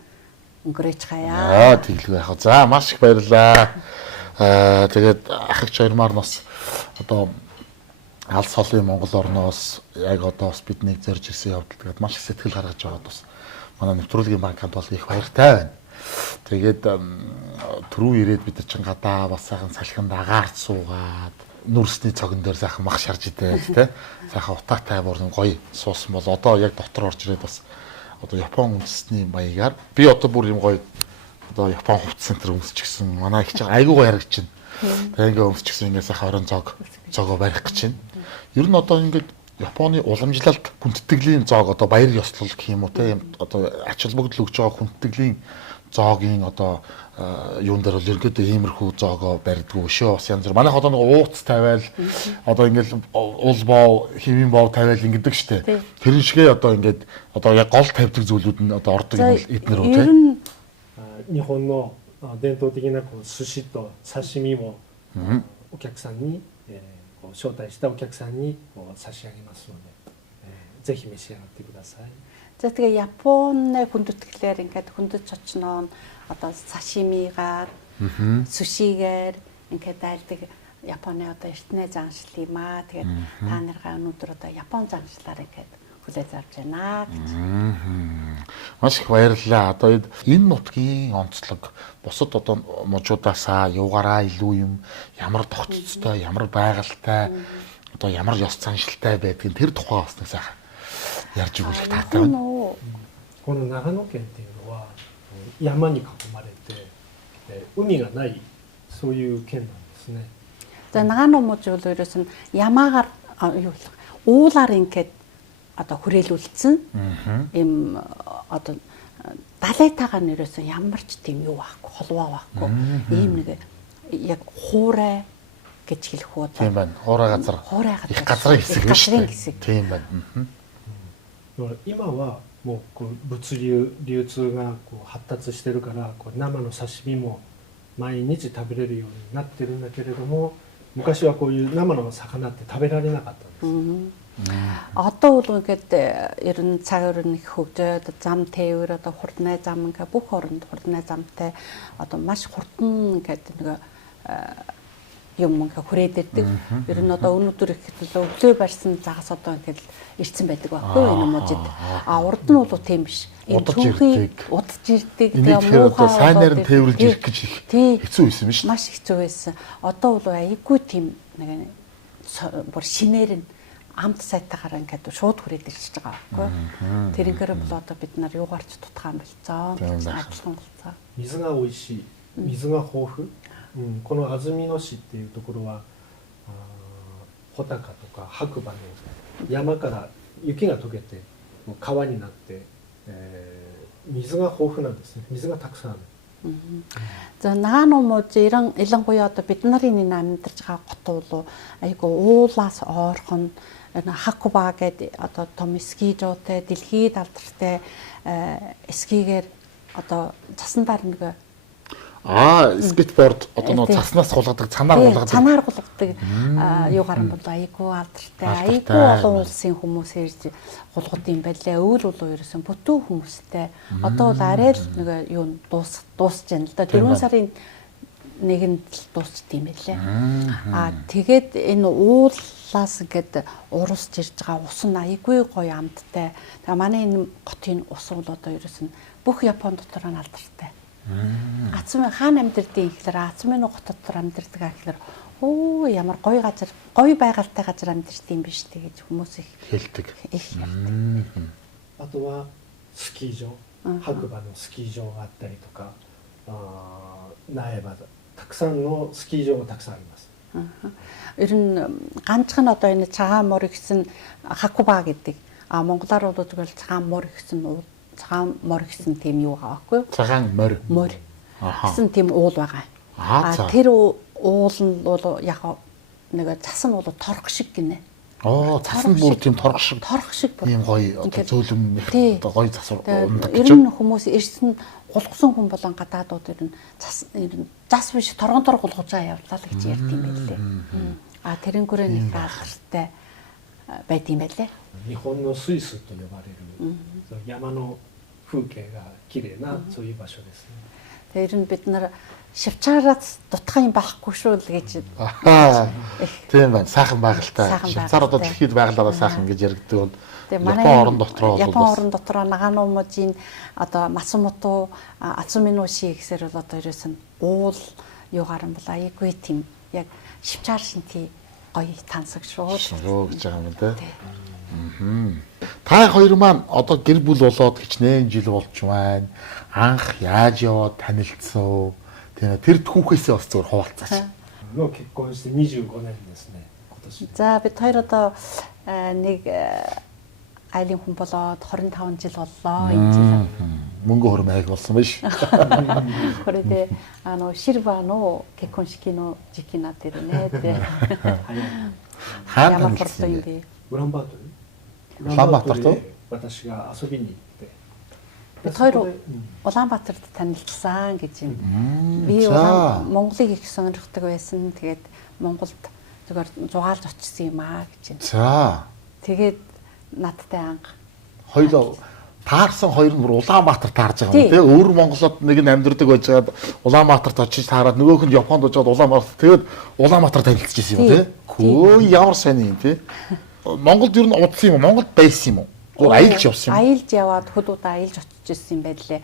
өнгөрөөж хаяа. Тэглгүй яах вэ? За, маш их баярлалаа. Тэгээд ахыгч хоёрмаар нас одоо алс холын Монгол орноос яг одоо бас биднийг зорж ирсэн явдал тэгээд маш их сэтгэл гаргаж байгаад бас манай нэвтрүүлгийн банкнд бол их баяртай байна. Тэгээд түрүү ирээд бид нар чин гадаа бас сайхан салхинд агаарт суугаад нүрсний цогон дээр сайхан мах шарж идээд тий сайхан утаатай бүрэн гоё суусан бол одоо яг дотор орж ирээд бас одоо Япон үндэсний маягаар би одоо бүр юм гоё одоо Япон хувцас центр өмсчихсэн. Манай их чинь айгуу яригч чинь. Тэгээ ингээ өмсчихсэн ингээ сайхан орон зоогоо барих гэж байна. Ер нь одоо ингээд Японы уламжлалт хүндэтгэлийн зоог одоо баяр ёслол гэх юм уу те одоо ач холбогдол өгж байгаа хүндэтгэлийн зоогийн одоо юун дээр бол ерөөдөө иймэрхүү зоогоо барьдгүй шүү. Бас янз бүр. Манайх одоо нэг ууц тавиал одоо ингээл уул боо, хэвийн боо тавиал ингэдэг штэ. Тэр шигээ одоо ингээд одоо яг гол тавьдаг зүйлүүд нь одоо ордог юм бол эднэр үү те. 日本の伝統的なこう寿司と刺身もお客さんに、こう招待したお客さんにこう差し上げますので、ぜひ召し上がってください。 За тэгээ Японы хүндэтгэлээр ингээд хүндэт очноо одоо сашимигаар сушигээр ингээд айлдаг Японы одоо эртний заншил юм аа. Тэгээд та наргаа өнөөдөр одоо Япон заншлаар ингээд хүлээж авч байна гэж. Маш их баярлалаа. Одоо энэ нутгийн онцлог бусад одоо мужуудаасаа юугаараа илүү юм ямар тогтцтой, ямар байгальтай, одоо ямар ёс заншилтай байдгийг тэр тухай бас нэг сайхан ярьж өгөх таатай байна. この長野県っていうのは山に囲まれて海がないそういう県なんですね。 За Нагано мужи бол ерөөс нь ямаагаар юу гэх уулаар ингээд одоо хүрээлүүлсэн им одоо далайтайгаар нэрээс ямар ч тийм юу байхгүй холбоо байхгүй ийм нэг яг хуурай гэж хэлэх үү. Тийм байна. Хуурай газар. Их газрын хэсэг биш үү? Тийм байна. 今はもうこう物流流通がこう発達してるからこう生の刺身も毎日食べれるようになってるんだけれども昔はこういう生の魚って食べられなかったんです。 Одоо бол ингээд ер нь цаг өрн их хөгжөөд зам тээвэр одоо хурднай зам ингээ бүх оронд хурднай замтай одоо маш хурдан ингээд нэг юм ингээ хүрээд ирдэг. Ер нь одоо өнөөдөр их өглөө барьсан загас одоо ингээд ирсэн байдаг байхгүй энэ мужид. А урд нь бол тийм биш. Удаж ирдэг. Тэгээ муухай сайнаар нь тээвэрлж ирэх гэж хэцүү байсан юм шүү. Маш хэцүү байсан. Одоо бол айгүй тийм нэг бүр шинээр нь амт сайтаагаар ингээд шууд хүрээд ирчихэж байгаа байхгүй. Тэрнгээр бол одоо бид нар юугаарч тутахаа болцоо. Ажиллах болцоо. 水が美味しい、水が豊富。この安曇野市っていうところは穂高とか白馬の山から雪が溶けて川になって、水が豊富なんですね。水がたくさんある。 За Нагано мужи илангуяа одоо бид нарын энэ амьдарч байгаа гот бол айгу уулаас ойрхон Хакуба гэдэг одоо том ски жуутай дэлхийд алдартай скигээр одоо цаснаар нэг скейтборд одоо нөө цаснаас суулгадаг цанаар гулгадаг юугаар нь бол айгу алдартай айгу олон улсын хүмүүс ирж гулгад юм байлаа. Өвөл болоо ерөөсөн бүтэн хүмүүстэй одоо бол арай л нэг юу дуусч байна л да. 4 сарын 1-нд дуусч тийм байлаа. Тэгээд энэ уулаас ингээд уралж ирж байгаа ус нь айгүй гоё амттай. Тэгээ манай энэ хотын ус бол одоо ерөөсөн бүх Япон дотор нь алдартай. Ацмын хаан амьдэрдэг ихлээр ацмын гот дотор амьдэрдэг ахлаар оо ямар гоё газар гоё байгальтай газар амьдэрдэг юм биш үү гэж хүмүүс их хэлдэг. あとはスキー場、白馬のスキー場があったりとか、苗場たくさんのスキー場がたくさんあります。 Ер нь ганцхан одоо энэ цагаан мор гэсэн Хакуба гэдэг монголоор бол зүгээр цагаан мор гэсэн тийм юу байгаа байхгүй юу? Цагаан мор. Мор. Гэсэн тийм уул байгаа. Тэр уул нь бол яг нэг цасан бол торох шиг гинэ. Цасан бүр тийм торох шиг бүр ийм гоё одоо зөөлөн одоо гоё засвар ундаг гэж. Ер нь хүмүүс ирсэн гулгсан хүн болон гадаадууд ер нь зас биш торгонтор гулгаж явлаа л гэж ярьд юм байлээ. Тэрнгүүрээ нэг алдартай байт юм байлээ. 日本のスイスと呼ばれる山の風景が綺麗なそういう場所ですね。 Тэр нь бид нар Швейцараас дутхаа юм байхгүй шүү л гэж. Тийм байна. Сайхан байгальтай. Швейцар одоо дэлхийд байгалаараа сайхан гэж яригддаг. Япон орон дотроо Нагано мужийн одоо Мацумото Ацуминоши гэсээр бол одоо ерөөсөн уул юугаар нь бол айгүй тийм яг Швейцар шинти гоё тансаг шүү. Шүү гэж байгаа юм дээ. Та хоёр маань одоо гэр бүл болоод хичнээн жил болж байна. Анх яаж яваад танилцсан? Тэр түүхээсээ бас зөвхөн хуваалцаач. の結婚して25年ですね。今年。 За бид хоёр одоо нэг айлын хүн болоод 25 жил боллоо энэ жил. Мөнгө хөрм айг болсон байж. これでシルバーの結婚式の時期になってるねって。 Хаан Ямар танилцсан хурдан юм бэ? бэ? ウランバートル。 Улаанбаатар тоо? 私が遊びに行って。 Бид хоёр Улаанбаатарт танилцсан гэж юм. Би за. Монголыг их сонирхдаг байсан. Тэгээд Монголд зүгээр зугаалж очсон юм аа гэж юм. За. Тэгээд надтай анх Хоёул таарсан хоёр нь бүр Улаанбаатар таарж байгаа юм Тий. тий. Өөр Монголод нэг нь амьдардаг байжгаад Улаанбаатарт очиж таараад нөгөөх нь Японд очиод Улаанбаатар тэгээд Улаанбаатар танилцчихсан юм Тий. тий. Хөө ямар сайн юм тий. Монголд ер нь удсан юм уу? Монголд байсан юм уу? Гур аялж явсан юм. аялж яваад хөдөөд аялж очиж ирсэн юм байлээ.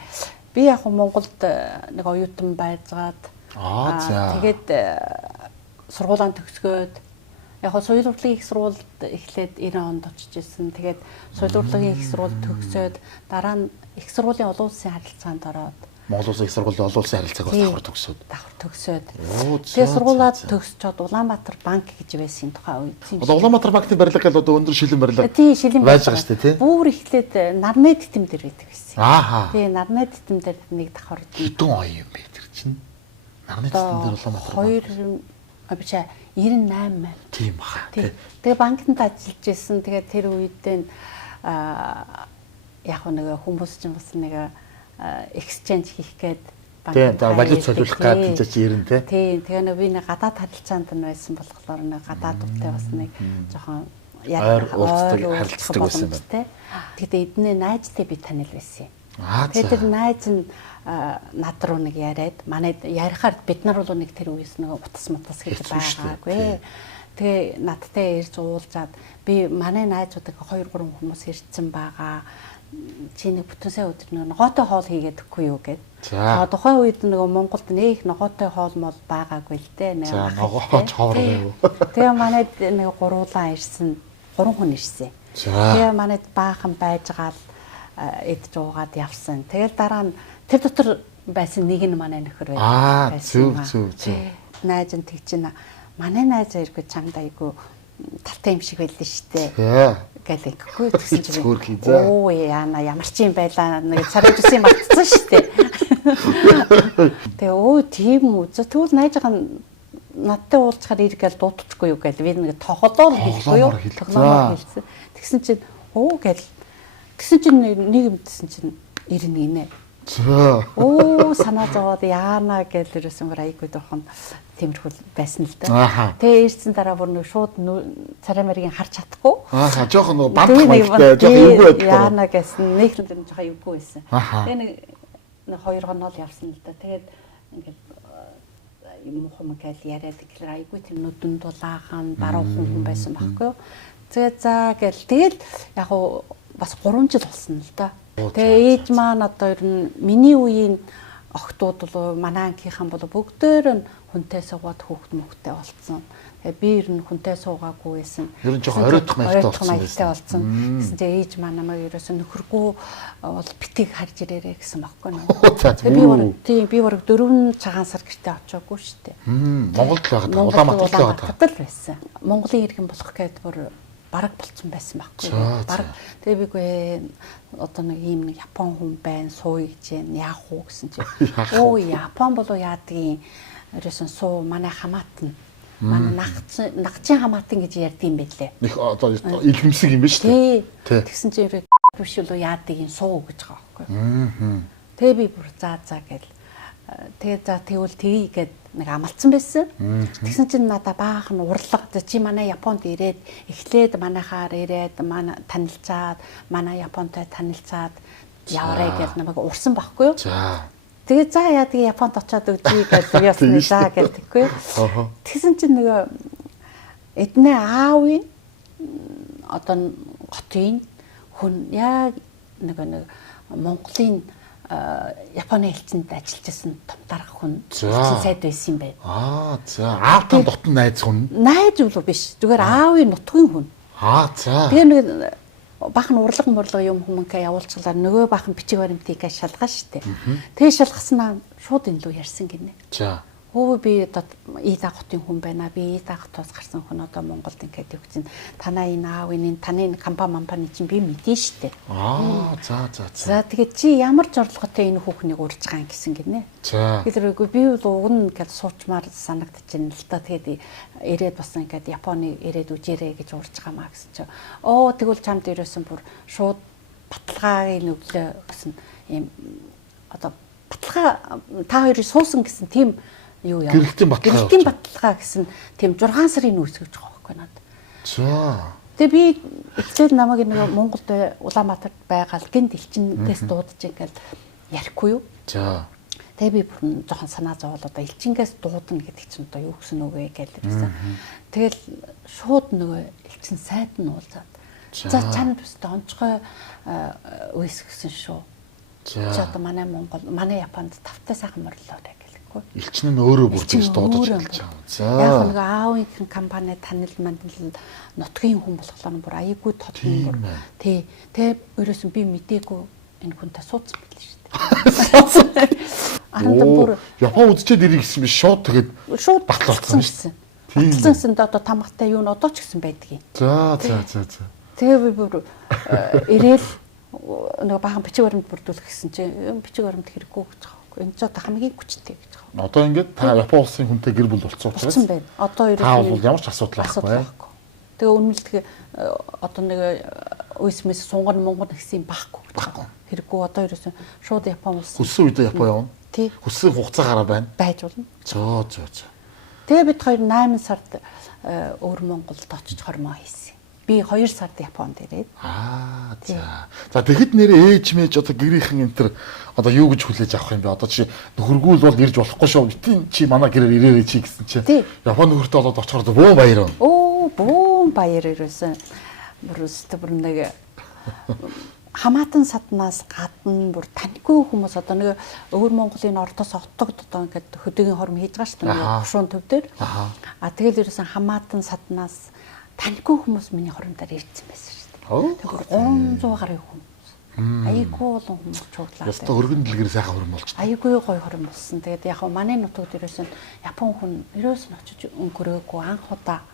Би яг Монголд нэг оюутан байжгаад За. тэгээд сургуулаа төгсгөөд яг соёл урлагийн их сургуульд эхлээд 90 онд очиж ирсэн. Тэгээд соёл урлагийн их сургууль төгсөөд дараа нь их сургуулийн олон улсын харилцаанд ороод Монгол улсын их сургуулийн олон улсын харилцааг бас давхар төгсөөд. давхар төгсөөд Оо, тэгээд за, сургуулаа за, за. төгсчоод Улаанбаатар банк гэж байсан тухай үед. Одоо Улаанбаатар банкны барилга гэл одоо өндөр шилэн барилга. тий шилэн байж байгаа шүү дээ тий. Бүр эхлээд нарны титэм дээр байдаг байсан. Ааха. Тий нарны титэм дээр нэг давхар Хэдэн оюун юм бэ тэр чинь? Нарны тестэн дээр Улаанбаатар. 98 98. Тийм баха. Тий. Тэгээ банкнд ажиллаж байсан. Тэгээд тэр үед нь яг нэг хүмүүс ч бас нэг exchange хийх гээд Тийм валют солиулах гэдэг чинь ярин тий. тий. Тэгээ нэг би нэг гадаад харилцаанд нь байсан болохоор нэг гадаадтай бас нэг жоохон Ойр уулздаг, харилцдаг байсан байна. тий. Тэгээд эдний найзтай би танил байсан юм. За. Тэгээд тэр найз нь над руу нэг яриад манай ярихаар бид нар бол нэг тэр үеэс нэг утас мутас гэж Хэцүү шүү дээ, байгаагүй. Тэгээ надтай ирж уулзаад би манай найзуудыг 2 3 хүмүүс ирсэн байгаа. Чи нэг бүтэн сая өдөр нэг ногоотой хоол хийгээд өгөхгүй юу гэд. За. Тухайн үед нөгөө Монголд нэг ногоотой хоол мол байгаагүй л дээ. Нэг За ах ногоож ихтэй. хоороо юу. Тэгээ манайд нэг гуруулаа ирсэн. 3 хүн ирсэн. За. Тэгээ манайд баахан байжгаад идж уугаад явсан. Тэгэл дараа нь тэр дотор байсан нэг нь манай нөхөр зөв, зөв. Найз нь тэг чинь манай найз иргүй чамд айгу талтай юм шиг байлаа штэ. Тий. Гэл ингэхгүй тэгсэн чинь Зүгүүрхий, за. оо яана ямар ч юм байлаа нэг царайж усын мартсан штэ. Тэгээ өө тийм үү. Тэгвэл найзгаа надтай уулзахаар иргээл дуутчихгүй юу гэл би нэг тохолоор хэлгүй юу. Тоглоомоор хэлсэн. Тэгсэн чинь өө гэл тэгсэн чинь нэг юмдсэн чинь ирнэ гинэ. За. Оо санаа зовоод яана гэл ирсэн бүр айгүй дурхан тиймэрхүү байсан л Ааха. да. Тэгээ ирсэн дараа бүр нэг шууд царай мэргийн харж чадахгүй. Ааха жоохон нөгөө бамт маягтай жоохон эвгүй байдаг. Яана гэсэн нэг л тэр жоохон эвгүй байсан. Ааха. Тэгээ нэг 2 гонол явсан л да. Тэгээд ингээд юм хум гэл яриад гэхэлэр айгүй тэр нүдэн дулаахан баруун хүн байсан байхгүй юу. Тэгээ за гэл тэгэл яг уу бас 3 жил болсон л да. Тэгээ ээж маань одоо ер нь миний үеийн охтууд бол манай ангийнхан бол бүгдээр нь хүнтэй суугаад хүүхд мөхтэй болцсон. Тэгээ би ер нь хүнтэй суугаагүй байсан. Ер нь жоохон оройтох маягтай болсон. Гэсэн чинь ээж маань намайг ерөөсөө нөхөргүй бол битгий харж ирээрээ гэсэн баггүй нөө. Тэгээ би бүр 4 цагаан сар гэртээ очоогүй шүү дээ. Монголд л байгаад Улаанбаатарт л байсан. Монголын иргэн болох гээд бүр бараг болцсон байсан байхгүй. Бараг тэгээ бигүй одоо нэг ийм нэг Япон хүн байна сууя гэж яах уу гэсэн чинь оо Япон болоо яадгийн ерөөсөн суу манай хамаатан манай нагчийн хамаатан гэж ярьд юм байлээ. Них одоо илхэмсэг юм ба шүү дээ. Тэгсэн чинь биш болоо яадгийн суу гэж байгаа байхгүй. Тэгээ би бүр заа гэл тэгээ за тэгвэл тгий гэд нэг амлцсан байсан. Тэгсэн чинь надаа баахан урлаг чи манай Японд ирээд эхлээд манайхаар ирээд манай танилцаад манай Японтой танилцаад яваарай гэж намайг урсан байхгүй юу? За. Тэгээ за яадаг Японд очиод өгье гэж ясна за гэдэггүй. Тэгсэн чинь нөгөө эднээ аавын одоо хотын хүн яг нэг Монголын Японы элчинд ажиллаж байсан том дарга хүн сайд байсан юм байна. За аавтан дотн найз хүн. Найз юу биш. Зүгээр аавын нутгийн хүн. За. Тэгээ нэг бахан урлаг юм хүмүүнгээ явуулчихлаа нөгөө бахан бичиг баримтыг шалгаа штэ. Тэгээ шалгаснаа шууд энэ лүү ярьсан гинэ. За. Өө би одоо ий дагахтын хүн байна. Би ий дагахтаас гарсан хүн одоо Монголд ингээд өгсөн. Танаа энэ аав энэ таны компани чинь би мэдэн штэ. За. За тэгээд чи ямар зорилготой энэ хүүхнийг урьж байгаа юм гэсэн гинэ. За. Гэхдээ би бол уг нь ингээд суучмаар санагдчихэв л та. Тэгээд ирээд бас ингээд Японы ирээд үжээрэй гэж урьж байгаа маа гэсэн чи. Тэгвэл чамд ирсэн бүр шууд баталгаагийн өглөө гэсэн юм одоо баталгаа та хоёрыг суусан гэсэн тийм юу яа. Гэрэлтийн баталгаа гэсэн тийм 6 сарын нүүс гэж байгаа байхгүй надад. За. Тэгээ би эцсээр намайг нэг Монголд Улаанбаатарт байгаал гинт элчингээс дуудаж ингээл ярихгүй юу. За. Тэгээ би бүр жоохон санаа зовоол одоо элчингээс дуудана гэдэг чинь одоо юу гэсэн үг вэ гэж хэлсэн. Тэгэл шууд нөгөө элчин сайд нь уулзаад. За чамд бас онцгой үс гэсэн шүү. За одоо манай Японд тавтай сайхан морлоо. Элчин нь өөрөө бүр зэж дуудаж хэлж байгаа. За. Яг нэг аавын компани танил нутгийн хүн болохоор бүр аягүй тодхон бүр. Тэ өөрөөс нь би мдээгүй энэ хүнтэй суудсан байл шүү дээ. Аранда бүр Япон үдчихэд ирэх гэсэн би шууд тэгээд батлуулсан шүү дээ. Батлуулсан одоо тамгатай юу н одоо ч гэсэн байдгийг. За. Тэгээ би бүр ирээл нэг бахан бичиг баримт бүрдүүлэх гэсэн чинь бичиг баримт хэрэггүй гэж байгаа. Энэ ч одоо хамгийн хүчтэй гэж байгаа. Одоо ингээд та Япон улсын хүнтэй гэр бүл болцсон учраас байна. Одоо та бол ямар ч асуудал байхгүй. Тэгээ үнэлдэг одоо нэг үсмэс сунгар монгол гэсэн байхгүй. Хэрэггүй одоо ерөөсөн шууд Япон улс. Хүссэн үедээ Япон явна. Тий. Хүссэн хугацаагаар байна. Байж болно. За. Тэгээ бид хоёр 8 сард өөр Монголд очиж хормоо хийсэн. Би 2 сард Японд ирээд. За тэгэхэд нэрээ ээж мэж одоо гэрийнхэн энэ төр одоо юу гэж хүлээж авах юм бэ? Одоо чи нөхөргүүл бол ирж болохгүй шүү. Битэн чи манай гэрээр ирээрэй чи гэсэн чи. Япон нөхөртөө болоод очихоор бөө баяр. Бөө баяр ирсэн. Бүр нэг хамаатан саднаас гадна бүр танигүй хүмүүс одоо нэг өвөр Монголын ордоос отогд одоо ингээд хөдөөгийн хорм хийж байгаа шүү дээ. Хушуун төв дээр. Тэгэл ерөөсөн хамаатан саднаас танигүй хүмүүс миний хоромдоор ирсэн байсан шүү дээ. Тэгэхээр 300 гаруй хүмүүс. Аягүй олон хүмүүс чуудлаа. Яста өргөн дэлгэр сайхан хором болж. Аягүй гоё хором болсон. Тэгээд яг манай нутагт ерөөсөн Япон хүн ерөөсөн очиж өнгөрөөгүй анх удаа.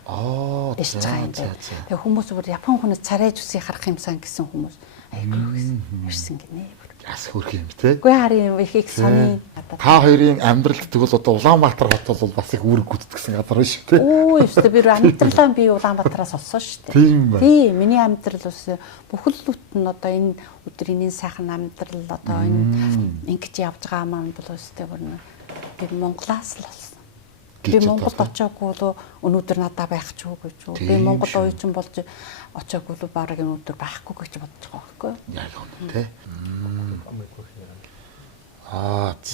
Ирж байгаа юм байна. Тэгээд хүмүүс бүр Япон хүнээс царайж үсийг харах юмсан гэсэн хүмүүс аягүй ирсэн гинэ. Яс хөрх юм те. Гүй харин их сони. Та хоёрын амьдралд тэгвэл одоо Улаанбаатар хот бол бас их үүрэг гүйцэтгсэн газар шүү те. Өстө би амьдралаа би Улаанбаатараас олсон шүү дээ. Тийм миний амьдрал бас бүхэл бүт нь одоо энэ өдрийн сайхан амьдрал одоо энэ ингэж явж байгаа маань бол өстө бүр би Монголоос л олсон. Би Монголд очиагүй л өнөөдөр надад байх ч үгүй ч. Би Монгол оюутан болж очиагүй л бараг өнөөдөр байхгүй гэж бодож байгаа байхгүй. Яг үнэ те.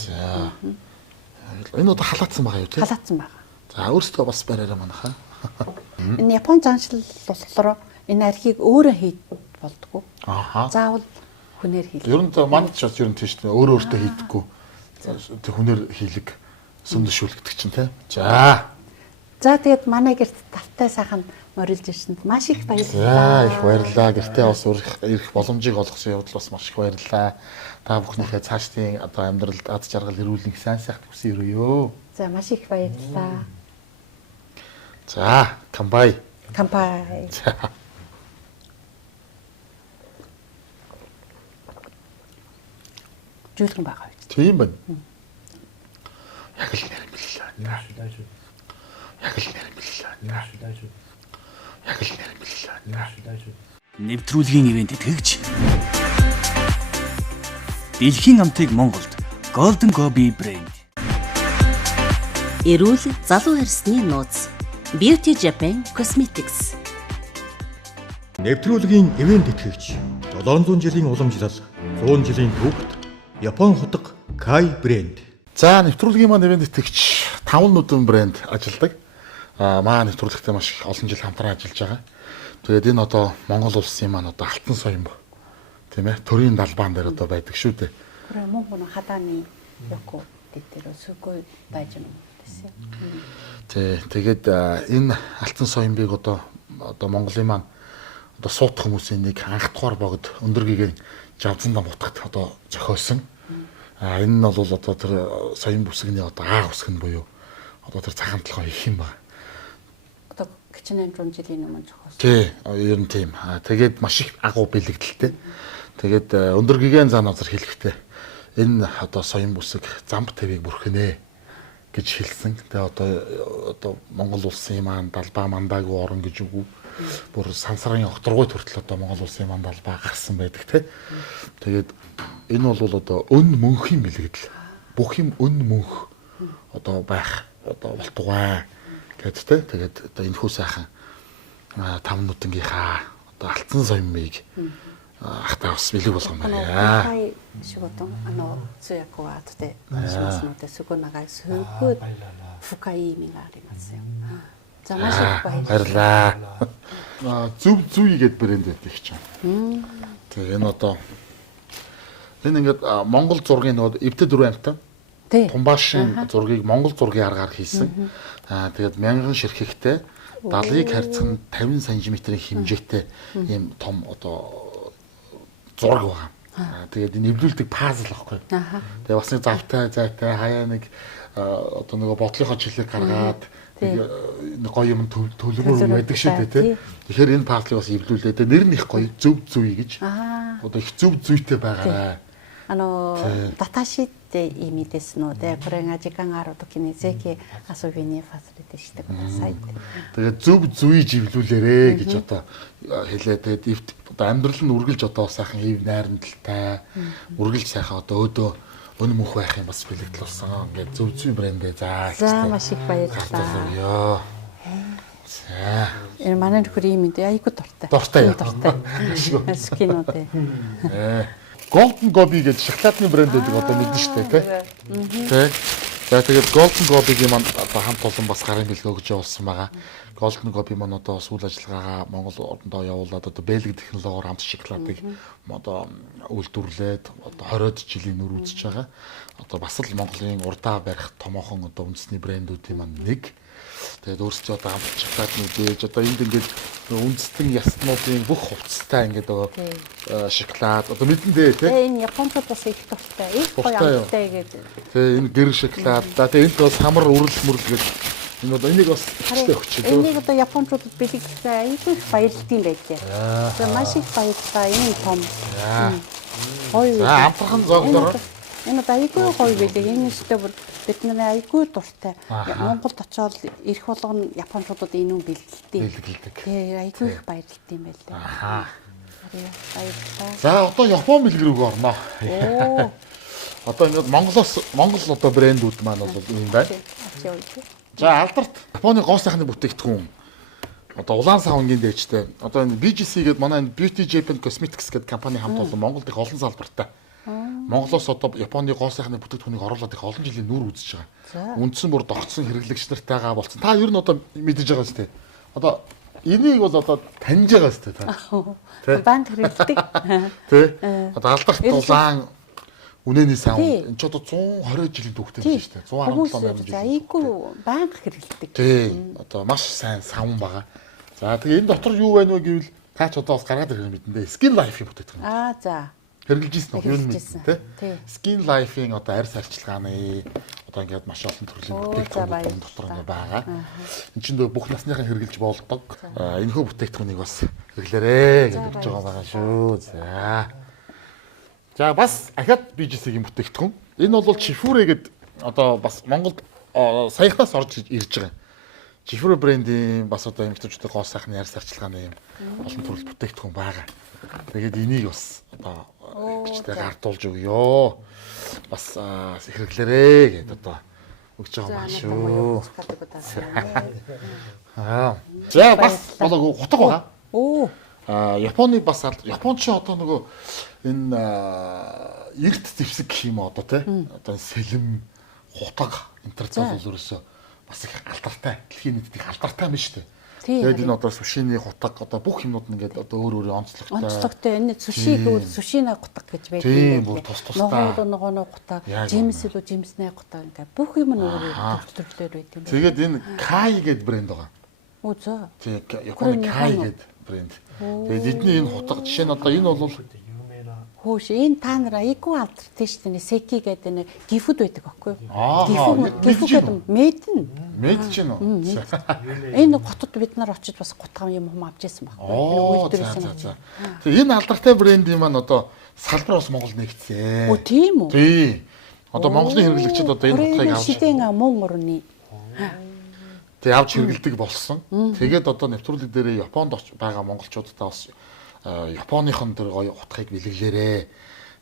За. Энэ одоо халаацсан байгаа юу те? Халаацсан байгаа. За өөрсдөө бас бариараа манайхаа. Энэ Япон заншил болохоор энэ архийг өөрөө хийж болдгоо. Заавал хүнээр хийлээ. Ер нь манд ч бас ер нь тийш өөрөө хийдэггүй. Тэг хүнээр хийлэг сүндэшүүлэгдэг чинь те. За тэгээд манай гэрт тавтай сайхан морилж ирсэнд маш их баярлалаа. За их баярлалаа. Гэртээ бас ирэх боломжийг олгосон явдал бас маш их баярлалаа. Та бүхнийхээ цаашдын одоо амьдралд ад жаргал ирүүлэх сайн сайхан хүсэн өрөөё. За маш их баярлалаа. За камбай. Жүлгэн байгаа үү? Тийм байна. Яг л нэрмэллээ. Нэвтрүүлгийн ивэнтэд тэгж Дэлхийн амтыг Монголд Golden Gobi брэнд. Эрүүл залуу арсны нууц Beauty Japan Cosmetics. Нэвтрүүлгийн ивент итгэгч 700 жилийн уламжлал 100 жилийн түүхт Япон хутга Kai брэнд. За нэвтрүүлгийн маань ивент итгэгч 5 нүдэн брэнд ажилладаг. Маа нэвтрүүлэгтээ маш их олон жил хамтран ажиллаж байгаа. Тэгээд энэ одоо Монгол улсын маань одоо алтан соён ба тийм ээ төрийн далбаан дээр одоо байдаг шүү дээ. Монгол хадааны яко дээр сүгөө байж юм гэсэн. Тэгээд энэ алтан соёнбыг одоо Монголын маань одоо суутах хүмүүсийн нэг анх дугаар богд өндөргийн жавзан нам утгад одоо зохиосон. Энэ нь бол одоо тэр соён бүсгний одоо аа үсэг нь буюу одоо тэр цагаан толгой их юм ба. Одоо гिचнэн жилийн өмнө зохиосон. Тий, ер нь тийм. Тэгээд маш их агуу бэлэгдэлтэй. Тэгээд өндөр гигэн зам назар хэлэхдээ энэ одоо соён бүсэг замб твийг бүрхэнэ гэж хэлсэн. Тэгээ одоо Монгол улсын маань далбаа мандаагүй орон гэж үгүй. Бүр сансрын огторгой төртөл одоо Монгол улсын маань далбаа гарсан байдаг те. Тэгээд энэ бол одоо өн мөнхийн бэлэгдэл. Бүх юм өн мөнх одоо байх одоо болтугай гэдэг те. Тэгээд одоо энэ хүү сайхан 5 нутангийнхаа одоо алтсан соёмыг ахтаа бас бэлэг болгоомаа. Хай шиг одоо цэякуад те. Шимаснуудаа сүгүнагай сүгүүд фукаи мингари масан. За маш их баярлаа. Зүв зүй гэд брэнд байдаг ч юм. Тэгээ энэ одоо энэ ингээд Монгол зургийн нөгөө эвдэ 4 амтаа. Тумбаашин зургийг Монгол зургийн аргаар хийсэн. Тэгээд мянган ширхэгтэй 70-ыг харьцах нь 50 см-ийн хэмжээтэй ийм том одоо зураг байгаа. Тэгээд энэ эвлүүлдэг пазл байхгүй. Тэгээ бас нэг завтай зайтай хаяа нэг одоо нөгөө бодлынхоо жилиг гаргаад нэг гоё юм төлөвөр байдаг шүү дээ тий. Тэгэхээр энэ пазлыг бас эвлүүлээ. Тэгээ нэр нь их гоё зөв зүй гэж. Одоо их зөв зүйтэй байгаа. 私って意味ですので、これが時間があるときにぜひ遊びにファシリティしてくださいって。Тэгээ зөв зүй живлүүлээрэ гэж одоо хэлээ. Тэгээд одоо амьдрал нь үргэлж одоо сайхан хэв найрамдалтай үргэлж сайхан одоо өөдөө өн мөнх байх юм бас бэлэгдэл болсон. Ингээд зөв зүй брэндээ За маш их баярлалаа. За. Энэ манай нөхөр юм дээ. Айгуу дуртай. Дуртай. Скинуудээ. Golden Gobi гэж шоколадны брэнд байдаг одоо мэднэ шүү дээ тий. За тэгээд Golden Gobi-гийн маань одоо хамт олон бас гарын бэлгээ өгж явуулсан байгаа. Golden Gobi маань одоо сүүл ажиллагаагаа Монгол орндоо явуулаад одоо бэлэг технологиор хамт шоколадыг одоо үйлдвэрлээд одоо 20-од жилийн нүр үзэж байгаа. Одоо бас л Монголын урдаа барих томоохон одоо үндэсний брэндүүдийн маань нэг. Тэгээд өөрсдөө одоо хамт шоколаднууд ээж одоо энд ингээд үндэстэн яснуудын бүх хувцастай ингээд шоколад одоо мэдэндээ тий. Энэ Японд бас их дуртай. Их гоё амттай гэдэг. Тий энэ гэр шоколад. За тэгээд энд бас хамар үрэл мөрл гэж энэ одоо энийг бас хичтэй өгч. Энийг одоо Японууд бэлэглэхдээ айгүй их баярлдсан байлээ. За маш их баярлалаа. Энэ том. Гоё. За амтхан зогдороо. Энэ айгүй гоё байлээ. Энэ өстэй бүр бид нэр айгүй дуртай. Монголд очиод ирэх болгоно Японууд энэ бэлгэлдэг. Тий айгүй их баярлалтай юм байлээ. Баярлалаа. За одоо Япон бэлэг рүү орноо. Одоо ингээд Монгол одоо брэндүүд маань бол юм байна. За алдарт Японы гоо сайхны бүтээгдэхүүн. Одоо улаан савнгийн дээжтэй. Одоо энэ BGC гэдэг манай Beauty Japan Cosmetics гэдэг компани хамт олон Монголд их олон салбартай. Монголоос одоо Японы гоо сайхны бүтээгдэхүүнийг оруулаад их олон жилийн нүр үзэж байгаа. Үндсэн бүр догтсон хэрэглэгч нартайгаа болцсон. Та ер нь одоо мэдэж байгаа шүү дээ. Одоо энийг бол одоо таньж байгаа шүү дээ та. Банк хэрэглэдэг. Тий. Одоо алдарт улаан үнэний сав. Энд ч одоо 120 жилийн түүхтэй байна шүү дээ. 117 жил. За айгүй банк хэрэглэдэг. Тий. Одоо маш сайн савн байгаа. За тэгээ энэ дотор юу байна вэ гэвэл та ч одоо бас гаргаад ирэх юм мэдэн дээ. Skin Life-ийн бүтээгдэхүүн. За. Хэрэгжилсэн нь юу мэдсэн тий. Skin Life-ийн одоо арьс арчилгааны одоо ингээд маш олон төрлийн бүтээгдэхүүн дотор ингээд байгаа. Энд чинь бүх насныхан хэрэгжилж болдог. Энэхүү бүтээгдэхүүнийг бас хэрэглээрэй гэж хэлж байгаа шүү. За бас ахад BGC-ийн бүтээгдэхүүн. Энэ бол Чифүрэ гэдэг одоо бас Монголд саяхнаас орж ирж байгаа. Чифүрэ брендийн бас одоо эмэгтэйчүүдийн гоо сайхны арьс арчилгааны юм олон төрөл бүтээгдэхүүн байгаа. Тэгээд энийг бас одоо гिचтэй гартуулж өгөө. Бас хэрэглээрэй гэдээ одоо өгч байгаа юм шүү. За бас болоо хутаг байгаа. Японы бас Японч одоо нөгөө энэ эрт зэвсэг гэх юм одоо тий. Одоо сэлэм хутаг интерцол ерөөсөө бас их алдартай. Дэлхийн нийтэд их алдартай юм шүү дээ. Тэгээд энэ одоо сушины хутаг одоо бүх юмнууд нь ингээд одоо өөр өөр онцлогтой. Онцлогтой энэ сушины хутаг гэж байдаг юм байна. Нөгөө хутаг, жимсэлүү жимснэ хутаг ингээд бүх юм нь өөр өөр төрлөөр байт юм байна. Тэгээд энэ Kai гэдэг брэнд байгаа. Оо зөө. Тэгээд Японы Kai гэдэг брэнд. Тэгээд эдний энэ хутга жишээ нь одоо энэ бол Хөөш энэ та нар айгүй алдартай шүү дээ. Секи гэдэг нэг гифуд байдаг байхгүй юу? Гифу гэдэг мэд чинь үү? Энэ хотод бид нар очиж бас гутгам юм авч ирсэн байхгүй юу? Тэгээ энэ алдартай брендийн маань одоо салбар бас Монгол нэгцээ. Оо тийм үү? Тий. Одоо Монголын хэрэглэгчид одоо энэ хутгийг авч шидэн мөн урны. Тэгээ авч хэрэглэдэг болсон. Тэгээд одоо нэвтрүүлэг дээр Японд байгаа монголчуудаа бас Японыхон тэр гоё утгыг бэлгэлээрээ.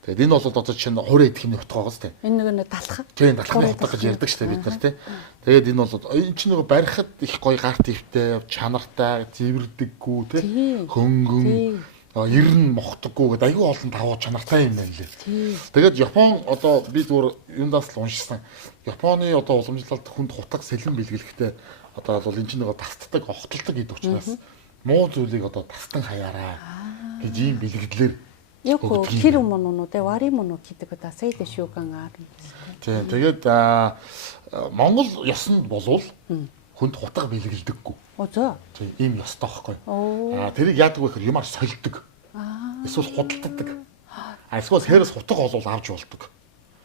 Тэгээд энэ бол одоо чинь хураа идэхний утга байгаа сте. Энэ нэг талах. Тийм талхны утга гэж ярьдаг штэ бид нар те. Тэгээд энэ бол энэ чинь нөгөө барихад их гоё гарт ивтэй, чанартай, зэвэрдэггүй те. Хөнгөн, ерэн мохдоггүй гэдэг аюу олон давуу чанартай юм байна лээ. Тэгээд Япон одоо би зүгээр юундаас л уншсан. Японы одоо уламжлалт хүнд хутаг сэлэн бэлгэлэхдээ одоо бол энэ чинь нөгөө тасддаг, огтолдог гэдэг учраас муу зүйлийг одоо тастан хаяараа гэж ийм бэлгэлээр Яко хэр өмнө үү вари мөн гэдэг одоо сайд шүүган аа. Тийм тэгээд Монгол ёсонд болвол хүнд хутга бэлгэлдэггүй. Оо зөө. Тийм ийм ёстой байхгүй. Тэрийг яадаг вэ гэхээр юмар сольдог. Эсвэл худалддаг. Эсвэл хэрэг хутга олвол авч болдог.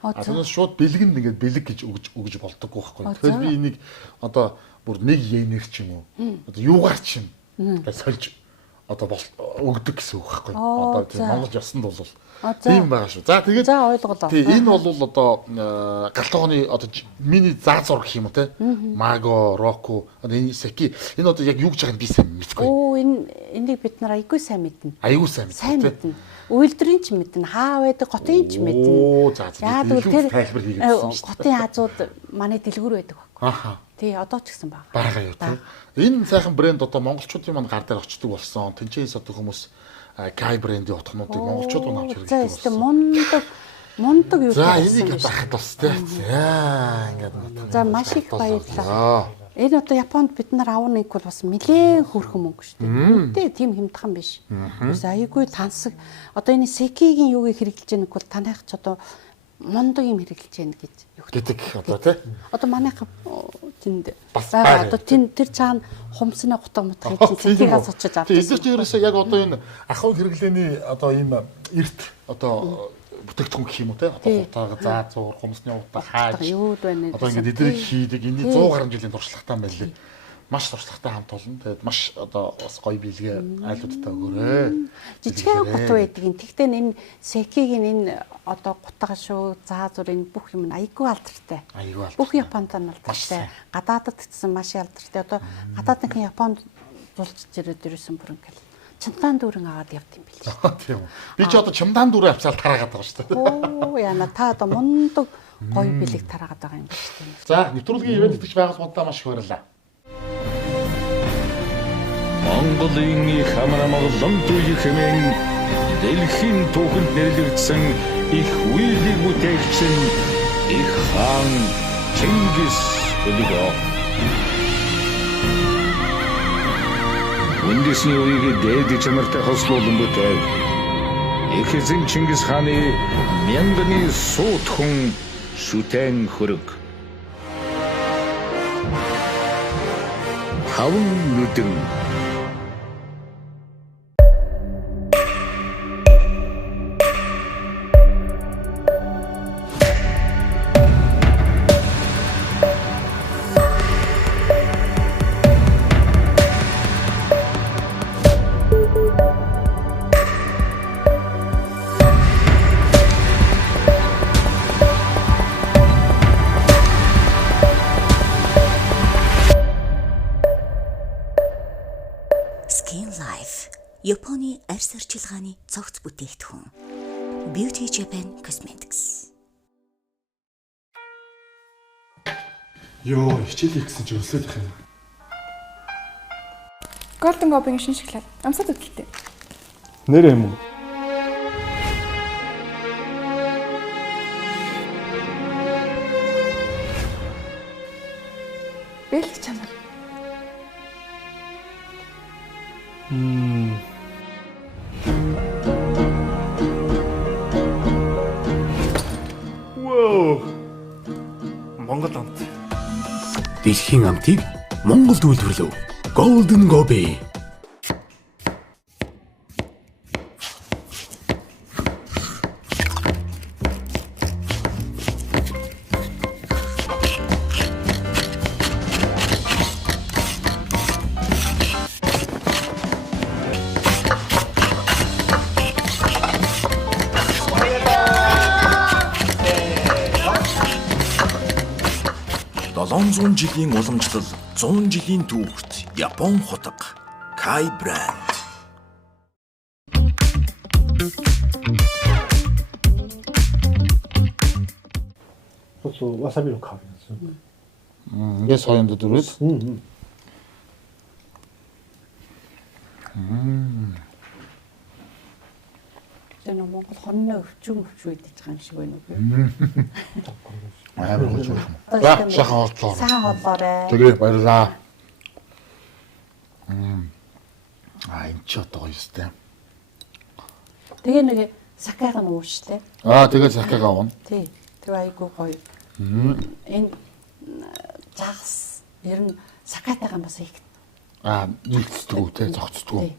Тэрнээс шууд бэлгэнд ингээд бэлэг гэж өгж болдог байхгүй. Тэгэхээр би энийг одоо бүр 1 йенээр ч юм уу одоо юугаар ч юм сольж одоо өгдөг гэсэн үг байхгүй. Одоо тийм Монгол ёсонд бол тийм байгаа шүү. За тэгээд ойлголоо. Тийм энэ бол одоо галтгооны одоо миний заа зураг гэх юм уу те. Маго, Року, одоо энэ Секи энэ одоо яг юу гэж байгааг би сайн мэдгүй. Оо энийг бид нар айгүй сайн мэднэ. Айгүй сайн мэднэ. Үйлдвэрийн ч мэднэ, хаа байдаг, готын ч мэднэ. Оо за за. Яа тэгвэл тэр тайлбар хийгээсэн шүү дээ. Готын хазууд манай дэлгүүр байдаг байхгүй. Аха. Тий, одоо ч гэсэн байна. Бага юу тий. Энэ сайхан брэнд одоо монголчуудын маань гар дээр очдөг болсон. Тэнцээс одоо хүмүүс Kai брендийн утгнуудыг монголчууд авч хэрэглэдэг болсон. Мундаг юу за энийг байхад бас тий. За ингээд. За маш их баярлалаа. Энэ одоо Японд бид нар авах нэг бол бас нэлээд хөрхөн мөнгө шүү дээ. Үнэтэй тийм хямдхан биш. За аягүй тансаг. Одоо энэ Секигийн юуг хэрэглэж яах нэг бол танайх ч одоо мундаг юм хэрэглэж яах гэж юу гэдэг одоо тий. Одоо манайх тэнд байгаа одоо тэр цаана хумсны гутга мутга хийж Секигаас очиж авдаг. Тийм эдгээр ерөөсөө яг одоо энэ ахуй хэрэглээний одоо ийм эрт одоо бүтээгдэхүүн гэх юм уу те хутга заа зуур хумсны утга хааж одоо ингээд эдрийг хийдэг энэ 100 гаруй жилийн туршлагатай юм байна лээ. Маш туршлагатай хамт олон. Тэгээд маш одоо бас гоё бэлгээ айлуудтай өгөөрэй. Жижигхэн гут байдаг юм. Тэгтээ энэ Секигийн энэ одоо гутга шүү, заа зур энэ бүх юм айгүй алдартай. Бүх Японд нь алдартай. Гадаадд гэсэн маш алдартай. Одоо гадаадын Японд зулж ирээд ирсэн бүр ингээл чамдаан дүүрэн аваад явд юм билээ. Тийм үү. Би ч одоо чамдаан дүүрэн авчаал тараагаад байгаа шүү дээ. Оо яна та одоо мундаг гоё бэлэг тараагаад байгаа юм байна шүү дээ. За, нэвтрүүлгийн ивент итгэж байгууллагуудаа маш их баярлалаа. Монголын их хамаамаглан түүх хэмээн дэлхийн түүхэнд нэрлэгдсэн их үеийн бүтээгч их хаан Чингис өлгөө. Үндэсний үеийг дээд чанартай хослуулан бүтээг их эзэн Чингис хааны мянганы суутхан шүтэн хөрөг. Таван нүдэн Японы арьс арчилгааны цогц бүтээгдэхүүн. Beauty Japan Cosmetics. Йоо, хичээлээ гэсэн чи өсөөлөх юм. Golden Gobi-гийн шинэ шоколад. Амсаад үүдэлтэй. Нэр юм уу? Бэлэг чанар. Монгол амт. Дэлхийн амтыг Монголд үйлдвэрлэв. Golden Gobi. 700 жилийн уламжлал 100 жилийн түүхт Япон хотго Kai брэнд.そうわさびの香りなんですよ。 이게 서현도 들어있어. 저는 Монгол хонно өвчм идэж байгаа юм шиг байна уу? амар гоё юм. За сайхан орлоо. Сайн болоорой. Тэгээ баярлаа. Энэ ч одоо гоё өстэй. Тэгээ нэг сакаг нь ууштай. Тэгээ сакаг авна. Тий. Тэр айгуу гоё. Энэ загас ер нь сакатайгаа бас их. Нийлцдэг үү те зогцдог үү?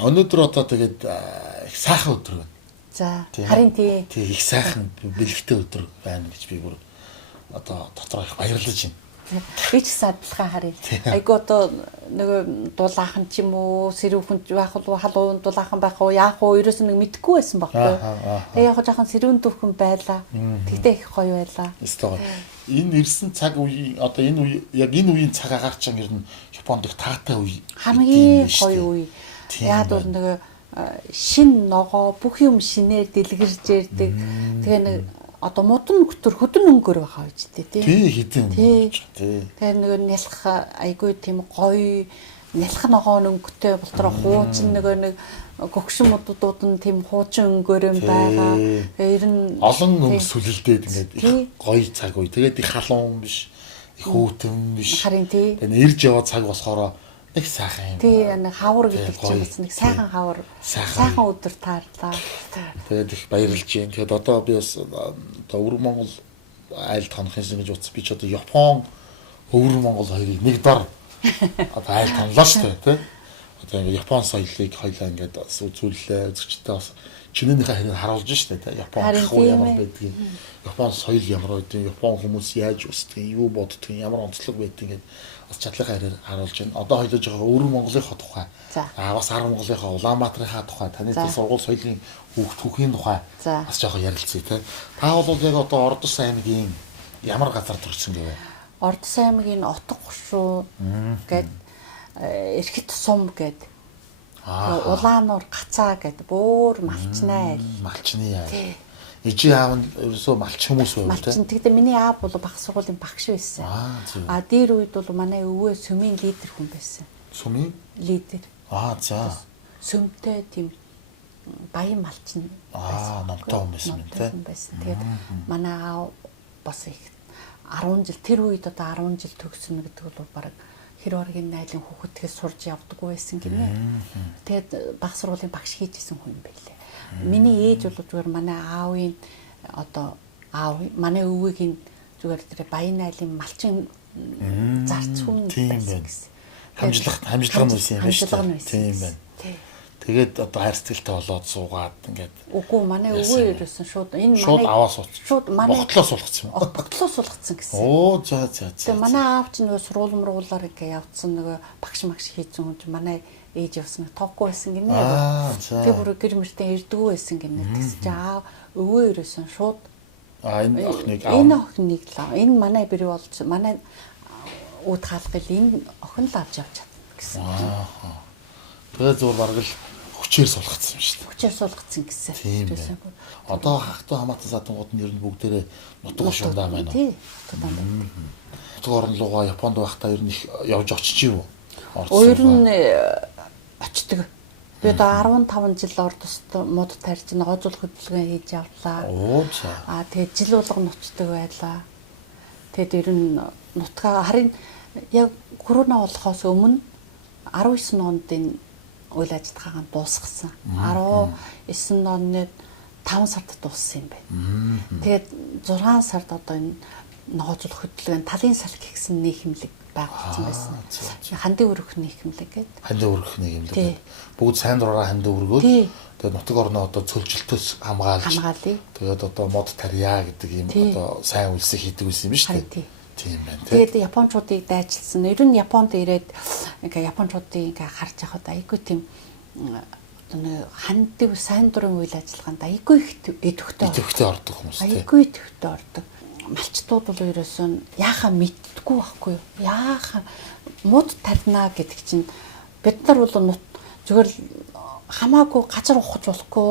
Өнөөдөр одоо тэгээд их сайхан өдөр байна. За харин тий. Тэг их сайхан бэлэгтэй өдөр байна гэж би бүр одоо дотроо их баярлаж байна. Би ч садлахаа харъя. Айгу одоо нэг дулаахан ч юм уу, сэрүүхэн байх уу, халуун дулаахан байх уу, яах уу, ерөөс нэг мэдэхгүй байсан байхгүй. Тэгээ яг жоохон сэрүүн дүүхэн байлаа. Тэгтээ их гоё байлаа. Эсвэл энэ ирсэн цаг үе одоо энэ үе яг энэ үеийн цаг агаар ч ер нь Японд их таатай үе. Хамгийн гоё үе. Яг бол нэг шин ногоо бүх юм шинээр дэлгэрж ярддаг. Тэгээ нэг одоо модон нөхдөр хөдөн өнгөөр байгаа үе ч тий. Хитэн. Тий. Тэгээ нэг нялх айгүй тийм гоё нялх ногоо өнгөтэй болтор хуучин нэг гөгшин модуудууд нь тийм хуучин өнгөөр юм байгаа. Тэгээ ер нь олон өнгө сүлэлдээд ингээд их гоё цаг үе. Тэгээд их халуун биш, их хүүтэн биш. Харин тий. Тэгээд ирж яваа цаг болохоор их сайхан юм. Тий, нэг хавар гэдэг чинь бас нэг сайхан хавар. Сайхан өдөр таарлаа. Тэгээд их баярлж байна. Тэгээд одоо би бас одоо Өвөр Монгол айлд хонохын гэж утас би ч одоо Япон Өвөр Монгол хоёрыг нэг дор одоо айлд хонлоо шүү дээ, тий. Одоо ингээд Япон соёлыг хоёлаа ингээд үзүүллээ, үзэгчтэй бас чинээнийхээ хэрэг харуулж шүү дээ, тий. Япон хуу ямар байдгийг, Япон соёл ямар байдгийг, Япон хүмүүс яаж үсдэг, юу боддог, ямар онцлог байдгийг ингээд бас чадлынхаа хэрэг харуулж байна. Одоо хоёлож байгаа Өвөр Монголынхаа тухай. Бас 10 Монголынхаа Улаанбаатарынхаа тухай, таны сургууль соёлын хүүхдийн тухай бас жоохон ярилцъя те. Та бол яг одоо Ордос аймгийн ямар газар төрсөн гэвэ? Ордос аймгийн Отго гушуу гээд Эрхэт сум гээд Улаануур гацаа гээд бөөр малчнаа айл. Малчны айл. Ижи аав нь ерөөсөө малч хүмүүс байв те. Малчин тэгтээ миний аав бол баг сургуулийн багш байсан. Дээр үед бол манай өвөө сүмийн лидер хүн байсан. Сүмийн лидер. За. Сүмтэй тийм баян малчин байсан. Номтой хүн байсан юм те. Тэгээд манай аав бас их 10 жил тэр үед одоо 10 жил төгсөнө гэдэг бол баг хэр оргийн найлын хүүхэдгээс сурж явдаггүй байсан гинэ. Тэгээд баг сургуулийн багш хийжсэн хүн юм байлээ. Миний ээж бол зүгээр манай аавын одоо манай өвөгийн зүгээр тэр баян найлын малчин зарц хүн байсан гэсэн. Хамжлага нь байсан юм байна шүү дээ. Тийм байна. Тэгээд одоо хайрцагтай болоод суугаад ингээд. Үгүй манай өвөө ерөөсөн шууд энэ манай шууд аваа сууц. Шууд манай ботлоо суулгацсан юм. Ботлоо суулгацсан гэсэн. За. Тэгээд манай аав ч нөгөө сургуулиар ингээ явцсан нөгөө багш хийсэн хүн чинь манай ээж явсан тоохгүй байсан гинэ. Тэгээд бүр гэр мөртөө ирдэггүй байсан гинэ. Тэгс чи аав өвөө ерөөсөн шууд энэ охиныг лав. Энэ манай бэр болж манай үүд хаалгыг энэ охин л авч явж чадна гэсэн. Тэгээд зур бараг л хүчээр суулгацсан юм шүү дээ. Хүчээр суулгацсан гэсэн. Тийм байна. Одоо хахтай хамаатан садангууд нь ер нь бүгдээрээ нутаг гушуундаа байна. Тий. Нутаг орн руугаа Японд байхдаа ер нь их явж очиж юу? Өөр нь очдөг. Би одоо 15 жил Ордост мод тарьж ногоозуул хөдөлгөөн хийж явлаа. Тэгээд жил болгоно очдөг байлаа. Тэгээд ер нь нутгаа харин яг корона болохоос өмнө 19 онд энэ үйл ажиллагаа дуусгасан. 19 оны 5 сард дууссан юм байна. Тэгээд 6 сард одоо энэ ногоозуул хөдөлгөөн талын салхи гэсэн нийгэмлэг байгуулсан байсан. Хандын өргөх нийгэмлэг гэдэг. Хандын өргөх нийгэмлэг. Бүгд сайн дураараа хандын өргөөд тэгээд нутаг орноо одоо цөлжилтөөс хамгаалж. Тэгээд одоо мод тарья гэдэг юм одоо сайн үйлсийг хийдэг байсан юм шүү дээ. Тийм байна тий. Тэгээд японочдыг дайчилсан. Ер нь Японд ирээд ингээ японочдыг ингээ харж яхад айгүй тийм хандив сайн дурын үйл ажиллагаанд айгүй их идэвхтэй ордог хүмүүс тий. Айгүй идэвхтэй ордог. Малчтууд бол ерөөсөө яахаа мэддэггүй байхгүй юу? Яахаа мод тарнаа гэдэг чинь бид нар бол зүгээр хамаагүй газар ухаж болохгүй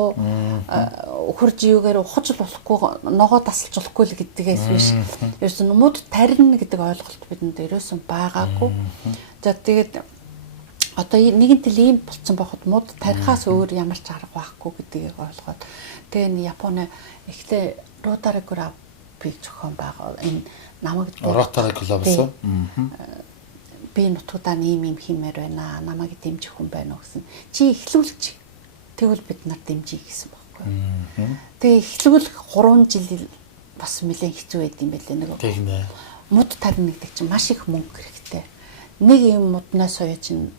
хурж юугаар ухаж болохгүй ногоо тасалж болохгүй л гэдгээс биш. Ерөөсөн мод тарина гэдэг ойлголт бидэнд ерөөсөн байгаагүй. За тэгээд одоо нэгэн тэл ийм болцсон байхад мод тарихаас өөр ямар ч арга байхгүй гэдгийг ойлгоод тэгээ энэ Японы ихтэй Rotary Club зохион байгаа энэ намайг Rotary Club гэсэн. Би нутгуудаа ийм хиймээр байна. Намайг дэмжих хүн байна уу гэсэн. Чи эхлүүлчих. Тэгвэл бид нар дэмжиж гэсэн байхгүй. Тэгээ эхлүүлэх 3 жил бас нэлээд хэцүү байд юм байлээ нэг. Тийм ээ. Мод тарина гэдэг чинь маш их мөнгө хэрэгтэй. Нэг юм моднаас соёо чинь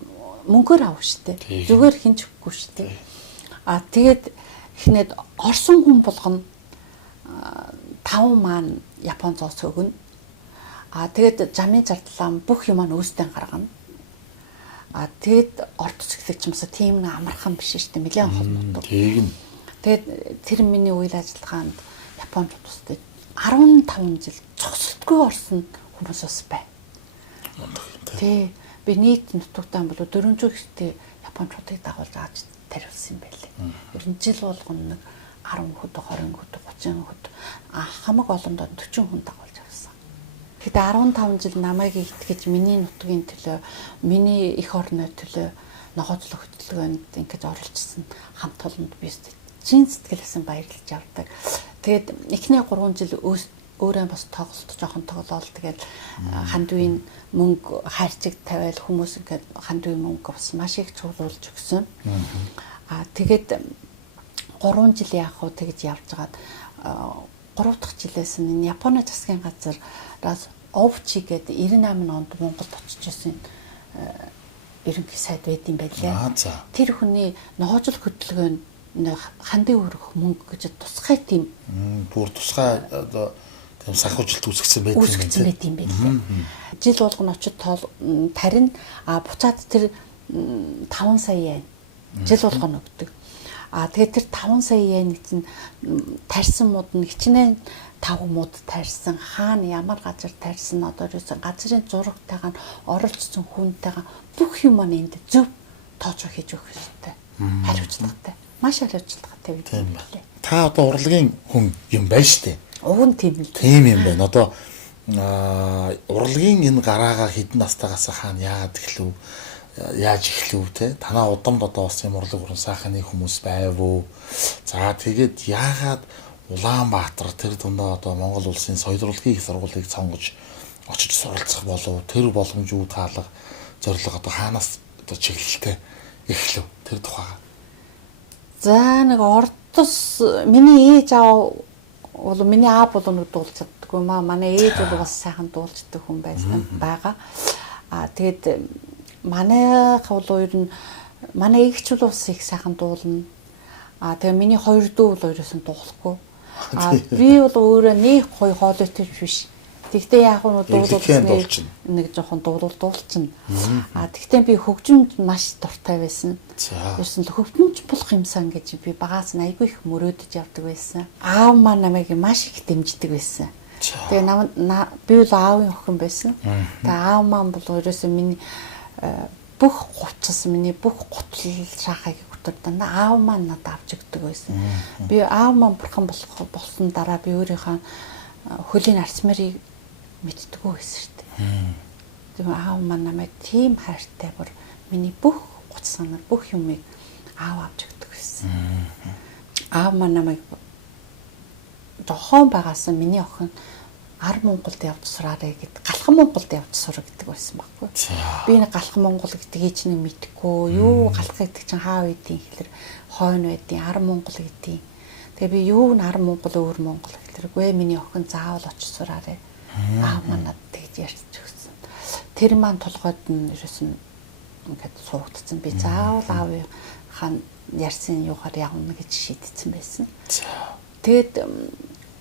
мөнгөөр авах штэ. Зүгээр хинч өгөхгүй штэ. Тэгээд эхнээд орсон хүн болгоно 5 маань Япон зоос өгнө. Тэгээд жамын зардлаа бүх юм нь өөстөө гаргана. Тэгээд орд цэглэгч юмсаа тийм нэг амархан биш шүү дээ. Нэлээд холбоотой. Тийм. Тэгээд тэр миний үйл ажиллагаанд Японд тусдаа 15 жил зогсолтгүй орсон хүмүүс бас байна. Тий. Би нийт нутагтаа бол 4 жилдээ Япончуудыг дагуулж ааж тариулсан юм байлээ. Ер нь жил болгоно нэг 10 хүд, 20 хүд, 30 хүд хамаг олондоо 40 хүн дагуулж авсан. Тэгэхдээ 15 жил намайг итгэж миний нутгийн төлөө, миний эх орны төлөө ногооцлох хөтөлбөрөнд ингэж оролцсон хамт олонд би чин сэтгэлээсээ баярлаж авдаг. Тэгээд эхний 3 жил өөрөө бас тоглолт жоохон тоглоол тэгээд хандвийн мөнгө хайрцаг тавиал хүмүүс ингээд хандвийн мөнгө бас маш их цуглуулж өгсөн. Тэгээд 3 жил яах вэ тэгж явж байгаад 3 дахь жилээс нь Японы засгийн газараас Овчи гэдэг 98 онд Монголд очиж ирсэн ерөнхий сайд байд юм байлээ. Тэр хүний ногоожл хөдөлгөөнд хандын өрөх мөнгө гэж тусгай тийм бүр тусгай одоо тийм санхүүжилт үүсгэсэн байт юм байлээ. Жил болгоно очиж тарина буцаад тэр 5 сая yen жил болгоно өгдөг. Тэгээд тэр 5 сая yen чинь тарьсан мод нь хичнээн 5 мод тарьсан хаана ямар газар тарьсан одоо ерөөсөн газрын зурагтайгаа оролцсон хүнтэйгээ бүх юм энд зөв тооцоо хийж өгөх хэрэгтэй. Хариуцлагатай. Маш хариуцлагатай бид юм байна. Та одоо урлагийн хүн юм байна штэ. Уг нь тийм л. Тийм юм байна. Одоо урлагийн энэ гараагаа хэдэн настайгаас хаана яагаад эхлэв? Яаж эхлэв те? Танаа удамд одоо бас юм урлаг уран сайхны хүмүүс байв уу? За тэгээд яагаад Улаанбаатар тэр дундаа одоо Монгол улсын соёл урлагийн их сургуулийг сонгож очиж суралцах болов? Тэр боломж юу таалга зорилго одоо хаанаас одоо чиглэлтэй эхлэв? Тэр тухайга. За нэг ордос миний ээж аав бол миний аав бол нэг дуулж чаддаггүй маа. Манай ээж бол бас сайхан дуулждаг хүн байсан байгаа. Тэгээд манайх бол ер нь манай эгч бол бас их сайхан дуулна. Тэгээ миний хоёр дүү бол ерөөсөн дуулахгүй. Би бол өөрөө нэг гоё хоолойтой биш. Тэгтээ яг нь дуулуулсан нэг жоохон дуулчихна. Тэгтээ би хөгжимд маш дуртай байсан. Ерөөсөн л хөгжимч болох юмсан гэж би багаас нь айгүй их мөрөөдөж явдаг байсан. Аав маань намайг маш их дэмждэг байсан. Тэгээ би бол аавын охин байсан. Тэгээ аав маань бол ерөөсөн миний бүх гуцас миний бүх гутал шахаг өтөрдөө аав маань надад авч өгдөг байсан. Би аав маань бурхан болсон дараа би өөрийнхөө хөлийн арцмэрийг мэддэггүй байсан шүү дээ. Тэгээ аав маань намайг тийм хайртай бүр миний бүх гуцас нар бүх юмыг аав авч өгдөг байсан. Аав маань намайг жохон байгаас миний охин Ар Монголд явж сураарэ гэд Галхан Монголд явж сур гэдэг байсан байхгүй. Би нэг Галхан Монгол гэдгийг ч нэг мэдэхгүй. Юу галах гэдэг чинь хаа үйдийн хэлэр хойно байдیں۔ Ар Монгол гэдیں۔ Тэгээ би юу н Ар Монгол өөр Монгол хэлэргүй. Миний охин заавал очиж сураарэ. Аав манад тэгж ярьж өгсөн. Тэр маань толгойд нь ерөөсөн ингээд суугдсан. Би заавал аавын хаан ярьсан юугаар явна гэж шийдсэн байсан. Тэгээд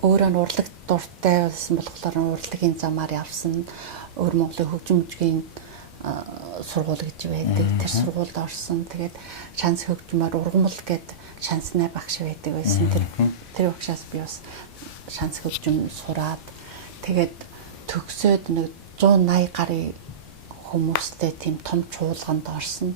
өөрөө нь урлаг дуртай байсан болохоор урлагийн замаар явсан. Өвөр Монголын хөгжимчгийн сургууль гэж байдаг. Тэр сургуульд орсон. Тэгээд шанс хөгжмөр ургамал гэд шансны багш байдаг байсан. Тэр багшаас би бас шанс хөгжим сураад тэгээд төгсөөд нэг 180 гаруй хүмүүстэй тийм том чуулганд орсон.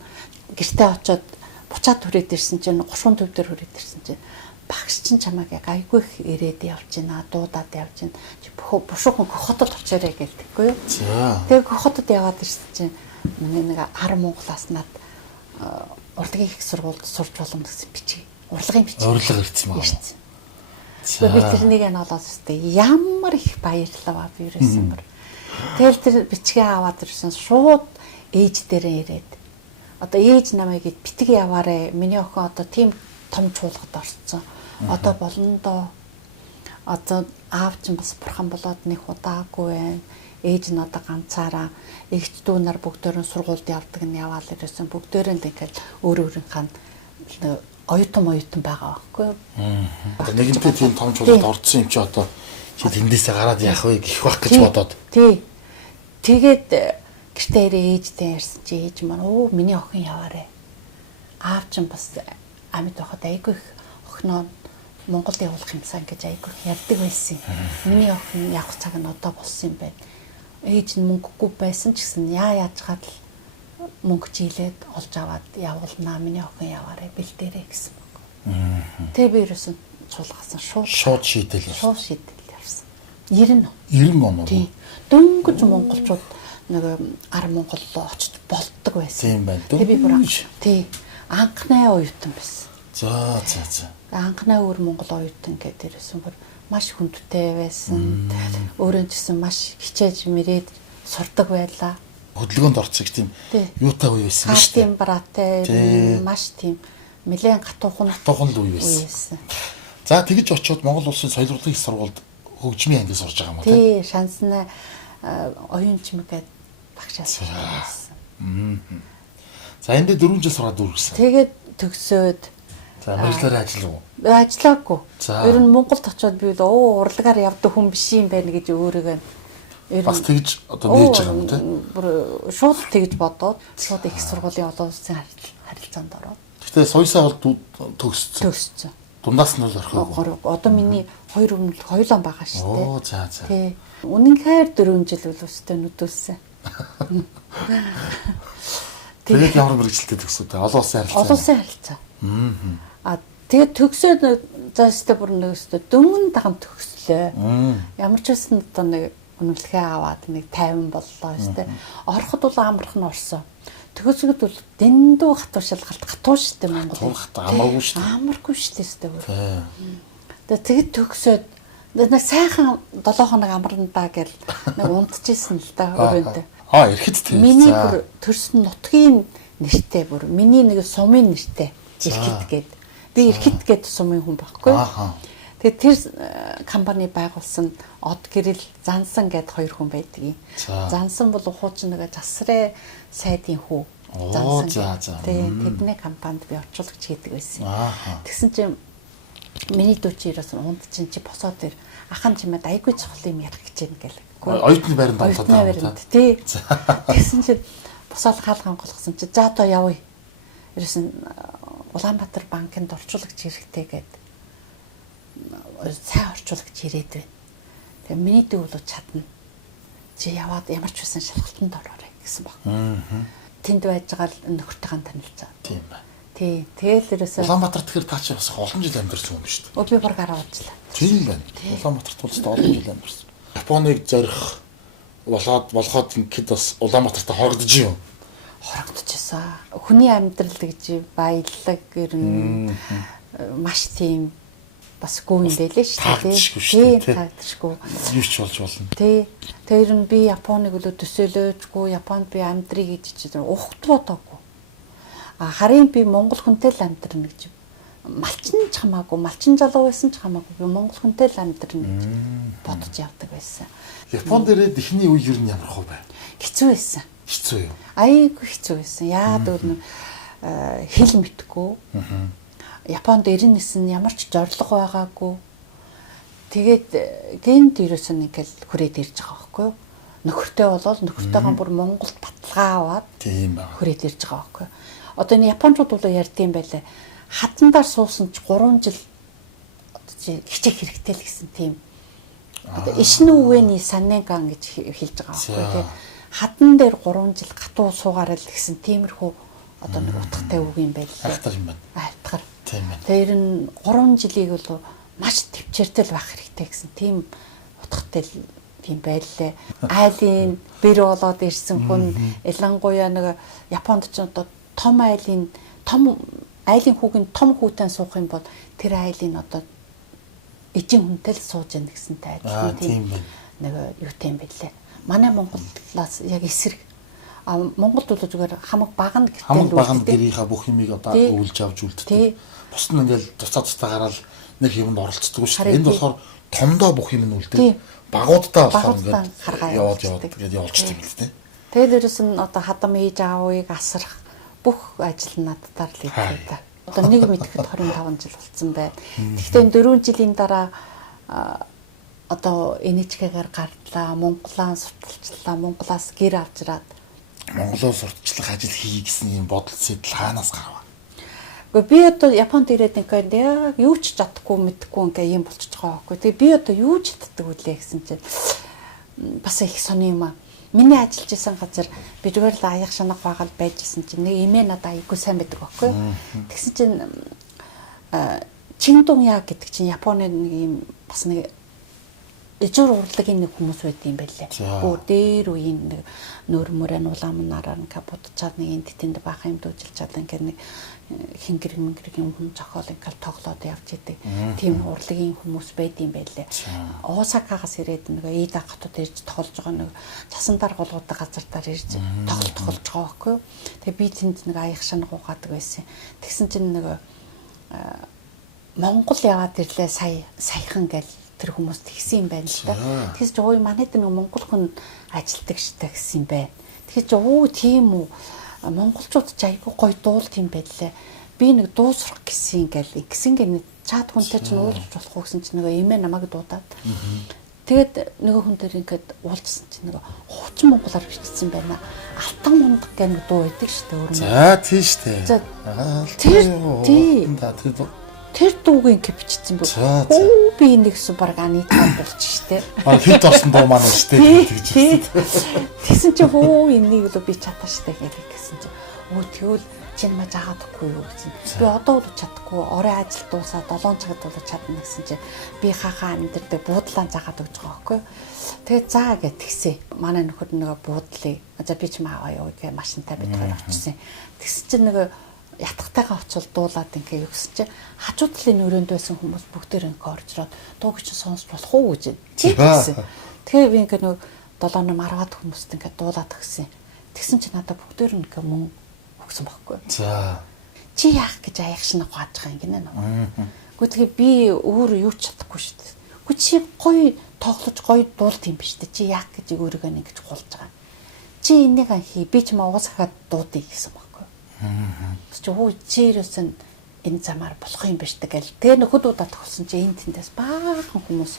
Гэртээ очиод буцаад хүрээд ирсэн чинь 30 төв дээр хүрээд ирсэн чинь багш чинь чамайг айгүй их ирээд явж байна, дуудаад явж байна. Бушуухан хотод очиорэй гэлдэггүй юу? Тэгээ хотод яваад ирсэн чинь миний нэг 10 Монголоос над урлагийн их сургуульд сурч болно гэсэн бичиг. Урлагийн бичиг. Урлаг ирсэн маа. Би тэрнийг нь олоод өстэй ямар их баярлалаа би ерөөсөн бүр. Тэгэл тэр бичгээ аваад ирсэн шууд ээж дээрээ ирээд. Одоо ээж намайг битгий яваарэ. Миний охин одоо тийм том чуулгад орсон. Одоо болно доо. Одоо аав чинь бас бурхан болоод нэг удаагүй байна. Ээж нь одоо ганцаараа эгч дүү нар бүгдөө сургуульд явдаг нь яваал ирсэн. Бүгдөө нь ингээд өөрийнхөө оюутан байгаа байхгүй юу? Одоо нэгэнтээ тийм том чуулгад орсон юм чи одоо чи тэндээсээ гараад яах вэ гэх бах гэж бодоод. Тий. Тэгээд гэртээ ээжтэй ярьсан чи ээж маань миний охин яваарэ. Аав чинь бас амьд байхад айгүй их охиноо Монголд явуулах юмсан гэж айгүй ярьдаг байсан. Миний охин явах цаг нь одоо болсон юм байна. Ээж нь мөнгөгүй байсан ч гэсэн яаж хаад мөнгө чийлээд олж аваад явуулнаа миний охин яваарэ бэлдээрэй гэсэн баг. Тэгээ би ерөөсөн цуулгасан шууд шийдэл явсан. 90 он. Тий. Дөнгөж монголчууд нэг 10 Монгол очиж болдог байсан. Тийм байна. Тэгээ би бүр тий анхны оюутан байсан. За. Анхны өвөр Монгол оюутан гэдэг ерөөсөн бүр маш хүндтэй байсан. Өөрөө ч гэсэн маш хичээж мэрээд сурдаг байлаа. Хөдөлгөөнд орцог тийм юутай үе байсан шүү дээ. Тийм братай маш тийм нэлээд гатуухан үе байсан. За тэгж очиод Монгол улсын соёл урлагийн сургуульд хөгжмийн ангид сурж байгаа юм уу? Тий, шансны оюун чимэг гэдэг багшаас байсан. За энд 4 жил сураад үргэлжсэн. Тэгээд төгсөөд за мэржлэр ажил уу? Ажиллаагүй. Ер нь Монголд очиод би урлагаар явдаг хүн биш юм байна гэж өөрийгөө бас тэгж одоо нээж байгаа юм тий. Шууд тэгж бодоод шууд их сургуулийн олон улсын харилцаанд ороод. Гэтэ соёсаа бол төгссөн. Дундаас нь л орхиог. Одоо миний 2 өмнө хоёулаа байгаа шүү дээ. Оо за. Тий. Үнэнхээр 4 жил үл өстэй нүдүүлсэн. Тэгээд ямар мэрэгчлэлтэй төгсөв? Олон улсын харилцаа. Олон улсын харилцаа. Тэгээд төгсөөд заастаа бүр нэгөөсөө дөнгөн даган төгслөө. Ямар ч байсан одоо нэг үнэлгээ аваад нэг 50 боллоо өстэй. Ороход бол амархан орсон. Төгсгөд бол дэндүү хатуу шалгалт хатуу штэ Монгол. Амаргүй штэ. Амаргүй штэ өстэй. Тэгээд төгсөөд нэг сайхан 7 хоног амарнаа гэл нэг унтчихсэн л да өрөөндөө. Ирэхэд тийм. Миний бүр төрсөн нутгийн нэртэй бүр миний нэг сумын нэртэй ирэхэд гээд би ирэхэд гээд сумын хүн байхгүй. Тэгээд тэр компани байгуулсан Од Гэрэл Зансан гээд 2 хүн байдаг. Зансан бол хуучин нэг засрын сайдын хүү. Зансан. Тэдний компанид би орчуулагч хийдэг байсан. Тэгсэн чинь миний дүү чи ирсэн унд чинь чи босоод ир ахан чимээд айгүй чухал юм ярих гэж байна гэл. Оюутны байранд болоод тий. Тэгсэн чинь босоод хаалган голгосон чи за одоо явъя. Ирсэн Улаанбаатар банкнд орчуулагч хэрэгтэй гээд сайн орчуулагч ирээд байна. Тэгээ миний дүү бол чадна. Чи яваад ямар ч байсан шалгалтанд ороорой гэсэн баг. Тэнд байж байгаа нөхөртэйгээ танилцаа. Тийм байна. Тий. Тэгэл ерөөсөө Улаанбаатар тэгэхээр та чи бас олон жил амьдарсан юм шүү дээ. Би бүр гараа уучлаа. Тийм байна. Улаанбаатарт бол олон жил амьдарсан. Японыг зорих болоход ингээд бас Улаанбаатартай хорогдож юм. Хорогдчихсан. Хүний амьдрал гэж баялаг ер нь маш тийм бас гоо юм байлээ шүү дээ. Таагдчихгүй. Юу ч болж болно. Тий. Тэр нь би Японыг өлөө төсөөлөөжгүй, Японд би амьдрий гэж чинь ухт бодоогүй. Харин би Монгол хүнтэй л амьдрна гэж. Малчин ч хамаагүй, малчин залуу байсан ч хамаагүй би Монгол хүнтэй л амьдрна гэж бодож явдаг байсан. Японд ирээд ихний үе ер нь ямар хөө бай? Хэцүү байсан. Хэцүү юу? Айгүй хэцүү байсан. Яад өөр хэл мэдгүй. Японд ирнэсэн ямар ч зориг байгаагүй. Тэгээд гэнт ерөөсөн ингээл хүрээд ирж байгаа байхгүй юу? Нөхөртэй болол нөхөртойгоо бүр Монголд баталгаа аваад Тийм байна. хүрээд ирж байгаа байхгүй юу? Одоо энэ японочууд бол ярьдсан байлаа. Хатандаар суусан ч 3 жил хичээх хэрэгтэй л гэсэн тийм. Одоо ишнү үений саннеган гэж хэлж байгаа байхгүй юу? Тэ хатан дээр 3 жил гатуу суугаарай л гэсэн тиймэрхүү одоо нэг утгатай үг юм байлаа. Айтгар юм байна. Айтгар. Тийм байна. Тэр нь 3 жилийг бол маш төвчээртэй л байх хэрэгтэй гэсэн тийм утгатай л тийм байлаа. Айлын бэр болоод ирсэн хүн ялангуяа нэг Японд ч одоо том айлын хүүгийн том хүүтэн суух юм бол тэр айлын одоо эжийн хүнтэй л сууж яах гэсэнтэй адилхан тийм нэг юутай юм байлаа. Манай Монголоос яг эсрэг Монголд бол зүгээр хамаг багна гэдэг хамаг багна гэрийнхаа бүх юмыг одоо өвлж авч үлддэг. Бус нь ингээл тусаа гараад нэг юмд оролцдог шүү дээ. Энд болохоор томдоо бүх юм нь үлддэг. Багуудаа болохоор ингээд яваад тэгээд явуулчихдаг юм л дээ. Тэгээд ерөөс нь одоо хадам ээж аавыг асрах бүх ажил надтай л идэв та. Одоо нэг мэдхэд 25 жил болсон байна. Гэхдээ 4 жилийн дараа одоо NHK-гаар гарлаа, Монголаа сурталчлаа, Монголоос гэр авчраад Монголоор сурталчлах ажил хий гэсэн юм бодол сэтэл хаанаас гарав? Гэхдээ би одоо Японд ирээд ингээд яг юу ч чадахгүй мэдхгүй ингээ юм болчихж байгаа байхгүй. Тэгээ би одоо юу ч чаддаг үлээ гэсэн чинь бас их сони юм аа. Миний ажиллаж исэн газар би зүгээр л аяг шанаг байгаад байжсэн чинь нэг эмээ надад айгүй сайн байдаг байхгүй. Тэгсэн чинь Чиндунья гэдэг чинь Японы нэг юм бас нэг ижуур урлагийн нэг хүмүүс байд юм байлээ. Өөр дээр үеийн нэг нөр мөрөө улаамнараа ингээ будчаад нэг энэ тэтэнд баах юм дүүжилж чад ингээ нэг хингэр юм хүн зохиол ингээл тоглоод явж идэг. Тийм урлагийн хүмүүс байд юм байлээ. Осакагаас ирээд нэг Ида хотод ирж тоглож байгаа нэг цасан дараа голгуудаг газар дээр ирж тоглож байгаа байхгүй юу. Тэгээ би тэнд нэг аяг шанаг угаадаг байсан. Тэгсэн чинь нэг Монгол яваад ирлээ саяхан гэл тэр хүмүүс тэгсэн юм байна л да. Тэгээс ч ой манайд нэг монгол хүн ажилдаг штэ гэсэн юм байна. Тэгэхээр ч өө тийм үү монголчууд ч айгүй гоё дуулт юм байлаа. Би нэг дуусрах гэсэн ингээл гисэн чад хүнтэй ч уулзах болох гэсэн чинь нөгөө эмээ намайг дуудаад. Тэгээд нөгөө хүн дээр ингээд уулзсан чинь нөгөө хуучин монголоор бичсэн байна. Алтан мундаг гэх нэг дуу байдаг штэ өөрөө. За тийм штэ. Тийм. Тэр дууг ингэ бичсэн бүр. Оо би энийг гэсэн баг анитаад болчих штэ. Хэд орсон дуу маань штэ гэж хэлсэн. Тэгсэн чи хөө энийг л би чадах штэ гэсэн чи. Өө тэгвэл чи намайг жаагаадахгүй юу гэсэн. Би одоо л чадахгүй. Орой ажил дуусаад 7 цагт бол чадна гэсэн чи би хахаа амьдрдээ буудлаа заагаад өгч байгаа байхгүй. Тэгээд заа гэж тэгсэн. Манай нөхөр нөгөө буудлыг за би ч мааваа юу гэх машинтай бид хоёр очсон. Тэгсэн чи нөгөө ятгатайгаа очил дуулаад ингээ юу гэсэн чи хажуу талын өрөөнд байсан хүмүүс бүгдээр ингээ оржроод дууг чи сонсч болох уу гэж тийм. Тэгэхээр би ингээ нэг 7-10 хүмүүст ингээ дуулаад өгсөн. Тэгсэн чи надад бүгдээр ингээ мөн өгсөн байхгүй. За. Чи яах гэж аяг шинэ гоож байгаа юм гинэ нөө. Гэхдээ би өөр юу ч чадахгүй шүү дээ. Гэхдээ чи гоё тоглож гоё дуулт юм биш үү? Чи яах гэж өөрийгөө ингэж гулж байгаа. Чи энийг хий би ч маа уусахад дуудъя гэсэн байхгүй. Чи хөө чирээсэн энэ замаар болох юм биш тэгэл. Тэгээ нөхөд удаа тохсон чи энэ тэндээс баахан хүмүүс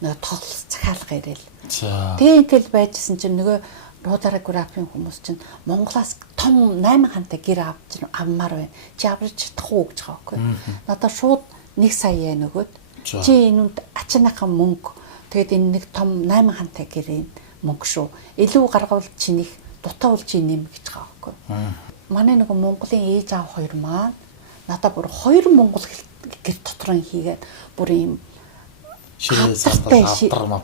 нөгөө тоглол захиалга ирээл. Тэгээ ингээл байжсэн чинь нөгөө ротарографийн хүмүүс чинь Монголоос том 8 хантай гэр авмаар байна. Чи авч чадах уу гэж байгаа байхгүй. Надад шууд 1 сая нөгөөд чи энэнд ачааныхаа мөнгө тэгээд энэ нэг том 8 хантай гэрийн мөнгө шүү. Илүү гаргавал чинийх дутаавал чи нэм гэж байгаа байхгүй. Манай нэг Монголын ээж аав хоёр маань надад бүр 2 монгол гэр дотор нь хийгээд бүр юм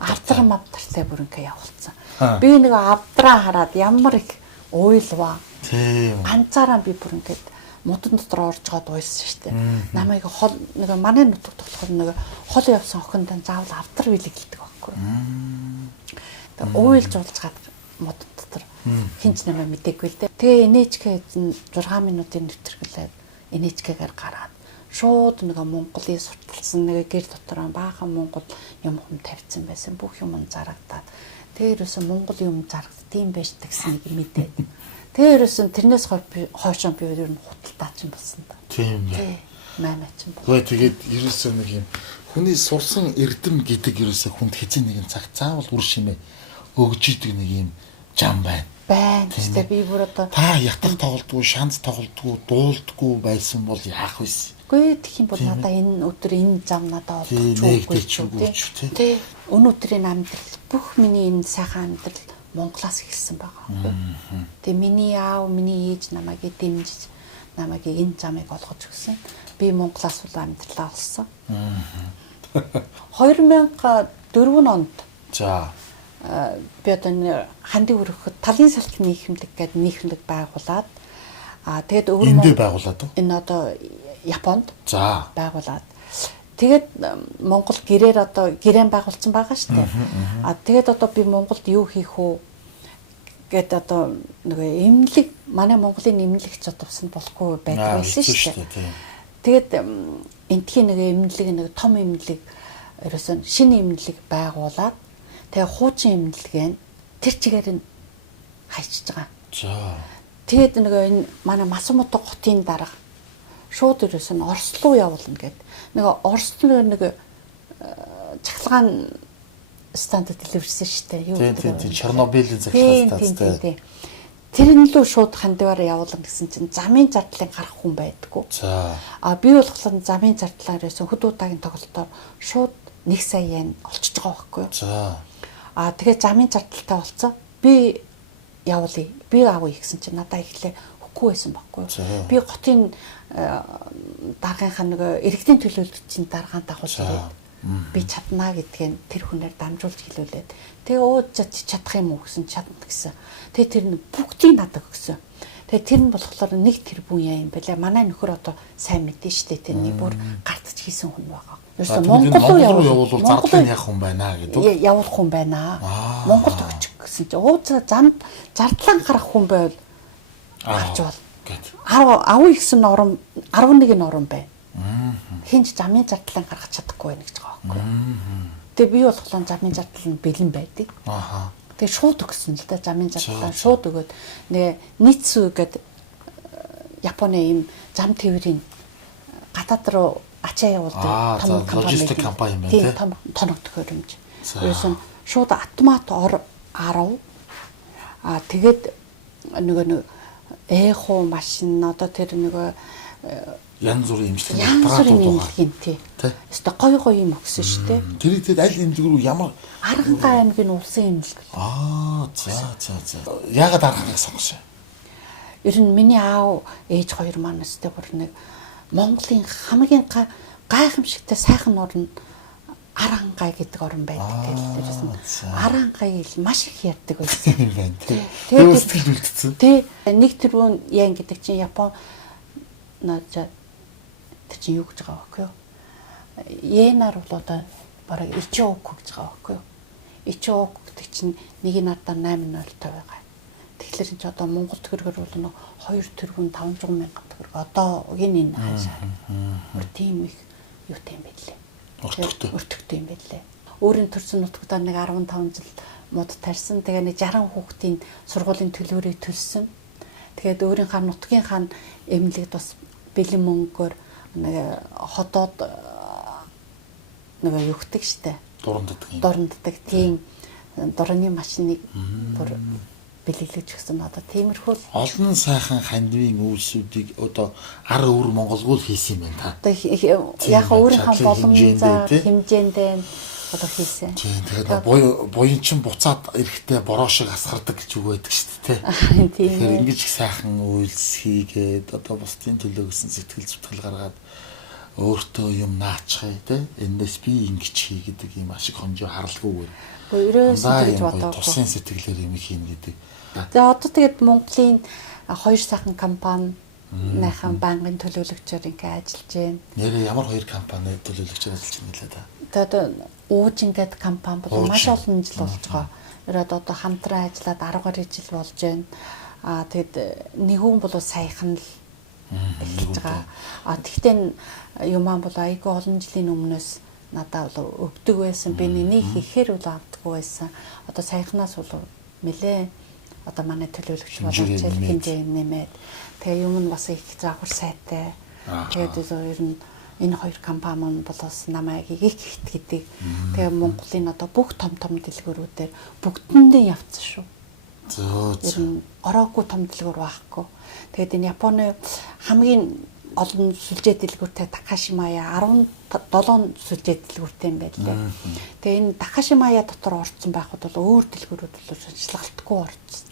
авдар мавдартай бүр ингээ явуулсан. Би нэг авдраа хараад ямар их уйлваа. Тийм. Ганцаараа би бүр ингээд модон дотор орж гоод уйлсан шүү дээ. Намайг хол нэг манай нутагт болохоор нэг хол явсан охиндаа заавал авдар билэглэдэг байхгүй. Тэгээ уйлж уулзгаад модон дотор хинч намайг мэдээгүй л дээ. Тэгээ NHK 6 минутын нэвтрүүлээд NHK-гаар гараад шууд нэг Монголын сурталсан нэг гэр дотор баахан монгол юм тавьсан байсан. Бүх юм зарагдаад. Тэгээ ерөөсөн монгол юм зарагд тийм байж тагсан нэг мэдээд. Тэгээ ерөөсөн тэрнээс хойш би ер нь худалдаач юм болсон да. Тийм ээ. Маймаачин. Гэхдээ тэгээд ерөөсөө нэг юм хүний сурсан эрдэм гэдэг ерөөсөө хүнд хэзээ нэгэн цаг заавал үр шимээ өгж идэг нэг юм жам байна. Байна. Гэхдээ би бүр одоо та ятгах тоглодгүй, шанс тоглодгүй, дуулдаггүй байсан бол яах вэ? Үгүй тэгэх юм бол надаа энэ өдөр энэ зам надаа олдчихгүй ч тий. Өнөөдрийн амьдрал бүх миний энэ сайхан амьдрал Монголоос эхэлсэн байгаа. Тэгээ миний аав, миний ээж намайг дэмжиж намайг энэ замыг олгож өгсөн. Би Монголоос бол амьдралаа олсон. 2004 онд за би одоо хандив өргөхөд талын салхи нийгэмлэг гэдэг нийгэмлэг байгуулад тэгээд эндээ байгуулад энэ одоо Японд за байгуулад тэгээд Монгол гэрээр одоо гэрээн байгуулсан байгаа шүү дээ. Тэгээд одоо би Монголд юу хийх үү гэд одоо нөгөө эмнэлэг манай Монголын эмнэлэгч одовсон болохгүй байдаг байсан шүү дээ. Тэгээд энтхийн нэг эмнэлэг нэг том эмнэлэг ерөөсөн шинэ эмнэлэг байгуулад тэгээ хуучин эмнэлгээ тэр чигээр нь хайчиж байгаа. За. Тэгээд нөгөө энэ манай Масумото хотын дарга шууд ерөөсөн Орос руу явуулна гэд. Нөгөө Орос руу нэг чахалгаан стандарт дэлгэрсэн шүү дээ. Юу гэдэг вэ? Чернобылийн захиргаан стандарт. Тэрэн лөө шууд хандиваар явуулна гэсэн чинь замын зардлын гарах хүн байдаггүй. За. Би болохоор замын зардлаар ерөөсөн хөд удаагийн тоглолтоор шууд 1 сая олчж байгаа байхгүй юу? За. Тэгээд замын зардалтай болсон. Би явуулъя. Би авъя гэсэн чинь надаа ихлэ хөхгүй байсан байхгүй юу? Би готын даргынхаа нэг иргэдийн төлөөлөгчийн даргаанд дагуулж ирээд би чаднаа гэдгийг тэр хүнээр дамжуулж хэлүүлээд тэгээ чадах юм уу гэсэн чадна гэсэн. Тэгээ тэр нь бүгдийг надад өгсөн. Тэгээ тэр нь болохоор 1 тэрбум яа юм бэлээ. Манай нөхөр одоо сайн мэдэн штэ тэрний бүр гартаж хийсэн хүн байгаа. Ерөөсөө Монгол руу явуулвал зардлын яах хүн байна гэдэг. Явуулах хүн байна. Монголд өгчих гэсэн чинь замд зардлан гарах хүн байвал гарч бол. 10 гэсэн орон 11 орон байна. Хинч замын зардлан гаргах чадахгүй байх гэж байгаа байхгүй. Тэгээ би болохоор замын зардал нь бэлэн байдаг. Тэгээ шууд өгсөн л да замын зардлаа шууд өгөөд нийцүү гэдэг Японы ийм зам тээврийн гадаад руу ачаа явуулдаг том компани байна тийм том тоног төхөөрөмж. Ерөөсөн шууд автомат 10 тэгээд нэг эхо машин одоо тэр нэг янз бүрийн имчилгээ аппаратууд тий. Өстө гоё юм өгсөн шүү дээ. Тэр ихэд аль имлэг рүү ямар Архангай аймгийн улсын имлэг. За. Яагаад Архангайг сонгосон? Ер нь миний аав ээж хоёр маань өстө бүр нэг Монголын хамгийн гайхамшигтай сайхан орн Архангай гэдэг орн байдаг. Тэрсэн Архангай ил маш их ярьдаг байсан юм байна. Тэгээд сэтгэл үлдсэн. Тий. 1 тэрбум ян гэдэг чинь Япон наач тэр чинь юу гэж байгаа байхгүй юу? Йенаар бол одоо бараг 1 оку гэж байгаа байхгүй юу? 1 оку гэдэг чинь нэг надаа 8.0 байгаа. Тэгэхээр энэ ч одоо Монгол төгрөгөөр бол 2 тэрбум 500 мянган төгрөг. Одоо энэ хаашаа. Тийм их юутай юм бэлээ. Өртөгтэй юм бэлээ. Өөрийн төрсөн нутгадаа нэг 15 жил мод тарьсан. Тэгээ нэг 60 хүүхдийн сургуулийн төлбөрийг төлсөн. Тэгээд өөрийнхөө нутгийнхаа эмнэлэгт бас бэлэн мөнгөөр нэг ходоод нэг югтэг штэ. Дуранддаг тийм дурны машиныг бүр бэлэглэж өгсөн одоо тиймэрхүү олон сайхан хандивын үйлсүүдийг одоо ар өвөр Монголгүй хийсэн юм байна та. Одоо яг өөрийнхөө боломжтой хэмжээндээ одоо хийсэн. Тэгээд буянчин буцаад эрэхтэй бороо шиг асгардаг гэж үг байдаг шүү дээ. Тэгэхээр ингэж их сайхан үйлс хийгээд одоо бусдын төлөө гэсэн сэтгэл зүтгэл гаргаад өөртөө юм наачхай те энэс би ингэж хий гэдэг юм ашиг хонжоо харалгүйгээр. Ерөөсөө гэж бодоод тусын сэтгэлээр юм хийн гэдэг. За одоо тэгээд Монголын 2 сайхан компани найхан банкын төлөөлөгчөөр ингээ ажиллаж байна. Нэрээ ямар 2 компани төлөөлөгчөөр ажиллаж байна гэлээ та. Тэгээд Уужин гэдэг компани бол маш олон жил болж байгаа. Ерөөд одоо хамтран ажиллаад 10 гаруй жил болж байна. Тэгэд нэгэн бол саяхан л эхэлж байгаа. Тэгтээ юмаа бол айгүй олон жилийн өмнөөс надад бол өгдөг байсан. Би нэг ихээр бол авдаггүй байсан. Одоо саяхнаас бол нэлээ одоо манай төлөөлөгч болж хэмжээ нэмээд тэгээ юм нь бас их завхар сайтай Тэгээд ер нь энэ хоёр компани бол бас намайг их хитгэдэг. Тэгээ Монголын одоо бүх том дэлгүүрүүдээр бүгдэндээ явцсан шүү. Ер нь ороогүй том дэлгүүр байхгүй. Тэгээд энэ Японы хамгийн олон сүлжээ дэлгүүртэй Такашимая 17 сүлжээ дэлгүүртэй юм байлээ. Тэгээ энэ Такашимая дотор орцсон байхад бол өөр дэлгүүрүүд бол шалгалтгүй орцсон.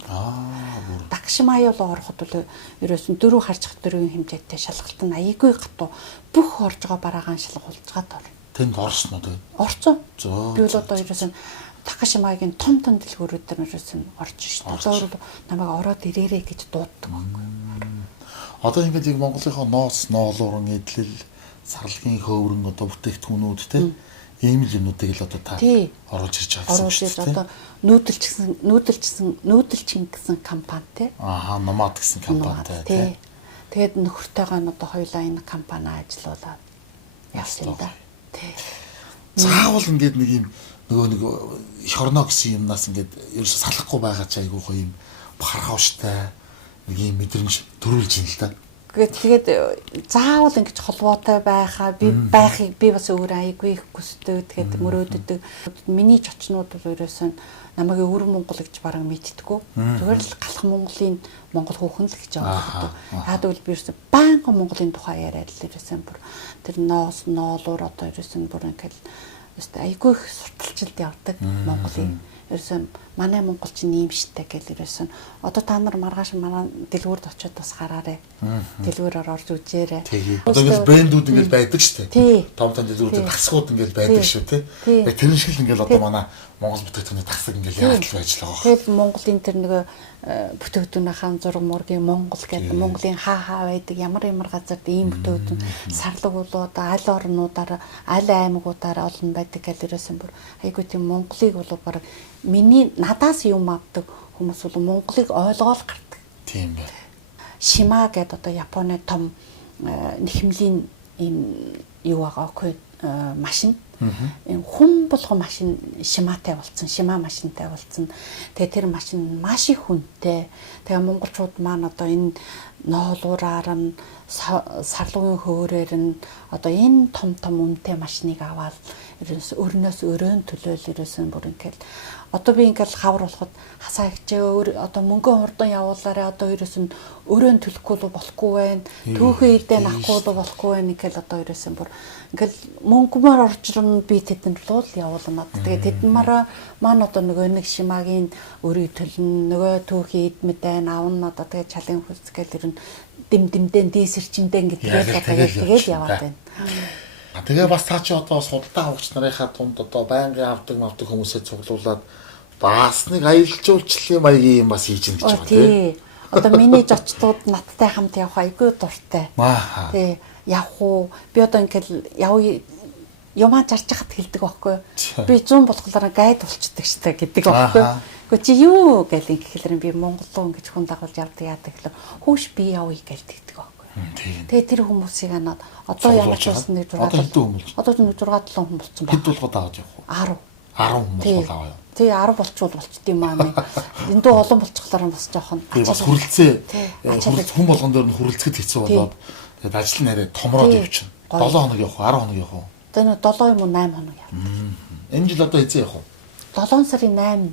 Такашимая бол ороход бол ерөөсөн 4 харьцах 4-ийн хэмжээтэй шалгалт нь аягүй гатуу бүх орж байгаа бараагаан шалгуулж гад ор. Тэнд орсон уу тэгээ? Орцсон. Би бол одоо ерөөсөн Такашимагийн том дэлгүүрүүд дээр ерөөсөн орж шít. Одоо намайг ороод ирээрэй гэж дууддаг байхгүй. Одоо ингээд яг Монголынхаа ноос, ноолууран, эдлэл, сарлагын хөврөн одоо бүтээгдэхүүнүүд те ийм л юмнуудыг л одоо та оруулж ирж байгаа юм шиг одоо нүүдэлчин гэсэн компани те. Номад гэсэн компани те. Тэгээд нөхөртөйгөө нь одоо хоёулаа энэ компани ажиллуулаад явсан да. Тий. Заавал ингээд нэг юм нэг эх орно гэсэн юмнаас ингээд ерөөсө салахгүй байгаа ч айгүй гоё юм хархавштай нэг юм мэдрэмж төрүүлж ин л да. Тэгээд заавал ингэж холбоотой байхаа байхыг би бас өөр айгүй их хүсдэг. Тэгээд мөрөөддөг. Миний чочнууд бол ерөөсөн намайг өвөр Монгол гэж бараг мэдтгүү. Зүгээр л галах Монголын Монгол хүүхэн л гэж байгаа. Яадаг бол би ерөөсөн баян Монголын тухай яриад л ерөөсөн бүр тэр ноос ноолуур одоо ерөөсөн бүр ингээл айгүй их сурталчилд явдаг Монголын ерөөсөн манай монголчин ийм штэ гэл ерөөсөн одоо та нар маргааш манай дэлгүүрд очиод бас хараарэ. Дэлгүүрээр орж үзээрэй. Одоо ингээл брэндүүд ингээл байдаг штэ. Том дэлгүүрүүд тасгууд ингээл байдаг шүү те. Яг тэр шиг л ингээл одоо манай Монгол бүтээгдэхүүний тасаг ингээл яаж л байж байгаа. Тэгээд Монголын тэр нэг бүтээгдэхүүнийхэн зураг мургийн Монгол гэдэг Монголын хаа байдаг ямар газарт ийм бүтээгдэхүүн сарлаг болоод аль орнуудаар аль аймагуудаар олон байдаг гэл ерөөсөн бүр айгуу тийм Монголыг бол баг миний надаас юм авдаг хүмүүс бол Монголыг ойлгоол гардаг. Тийм бай. Шима гэдэг одоо Японы том нэхмлийн ийм юу байгаа хгүй машин. Хүн болгон машин Шиматай болсон, Шима машинтай болсон. Тэгээ тэр машин маш их хүнтэй. Тэгээ монголчууд маань одоо энэ ноолуураар нь сарлуугийн хөөрээр нь одоо энэ том үнэтэй машиныг аваад ерөөс өрнөөс өрөөн төлөөл ерөөсөн бүр ингээл одоо би ингээл хавар болоход хасаа ихчээ одоо мөнгө хурдан явуулаарай одоо ерөөсөн өрөөн төлөхгүй болохгүй байна. Түүхэн идэ нахгүй болохгүй байна ингээл одоо ерөөсөн бүр ингээл мөнгөмөр орж ирнэ би тэдэнд л явуулна. Тэгээ тэдэн маань одоо нөгөө нэг Шимагийн өрөө төлн нөгөө түүхийн идмэдэ аавна одоо тэгээ чалын хүсгээл ирнэ дэмдэн дээсэрчэндэн гэдгээр тэгээд яваад байна. Тэгээ бас цаа чи одоо судалтай хавгч нарынхаа тунд одоо байнгын авдаг хүмүүсээ цуглуулад бас нэг аялжуулчлалын маягийн юм бас хийж гэнэ гэж байна тий. Одоо миний зочдууд надтай хамт явах айгүй дуртай. Тий. Явах уу? Би одоо ингээл юмаа зарж хат хэлдэг байхгүй. Би 100 болохоор гайд болчдөг штэ гэдэг байхгүй. Гэхдээ чи юу гэл ингээл би монголоо ингэж хүн дагуулж явдаг яадаг гэхэл хөөш би явъя гэлдэг байхгүй. Тэгээ тэр хүмүүсийг анаад одоо ямар ч бас нэг 6 одоо нэг 6-7 хүн болцсон байна. Хэд болгоод аваад явах уу? 10 хүмүүс аваа юу? Тий 10 болчт юм аа. Эндөө олон болчихлоор бас жоохон бас хүрлцээ. Хүн болгон дээр нь хүрлцэхэд хэцүү болоод тэгээд ажил нь арай томроод явчихна. 7 хоног явах уу? 10 хоног явах уу? Тэгээд 7 юм уу 8 хоног явах. Энэ жил одоо эзэн явах уу? 7 сарын 8.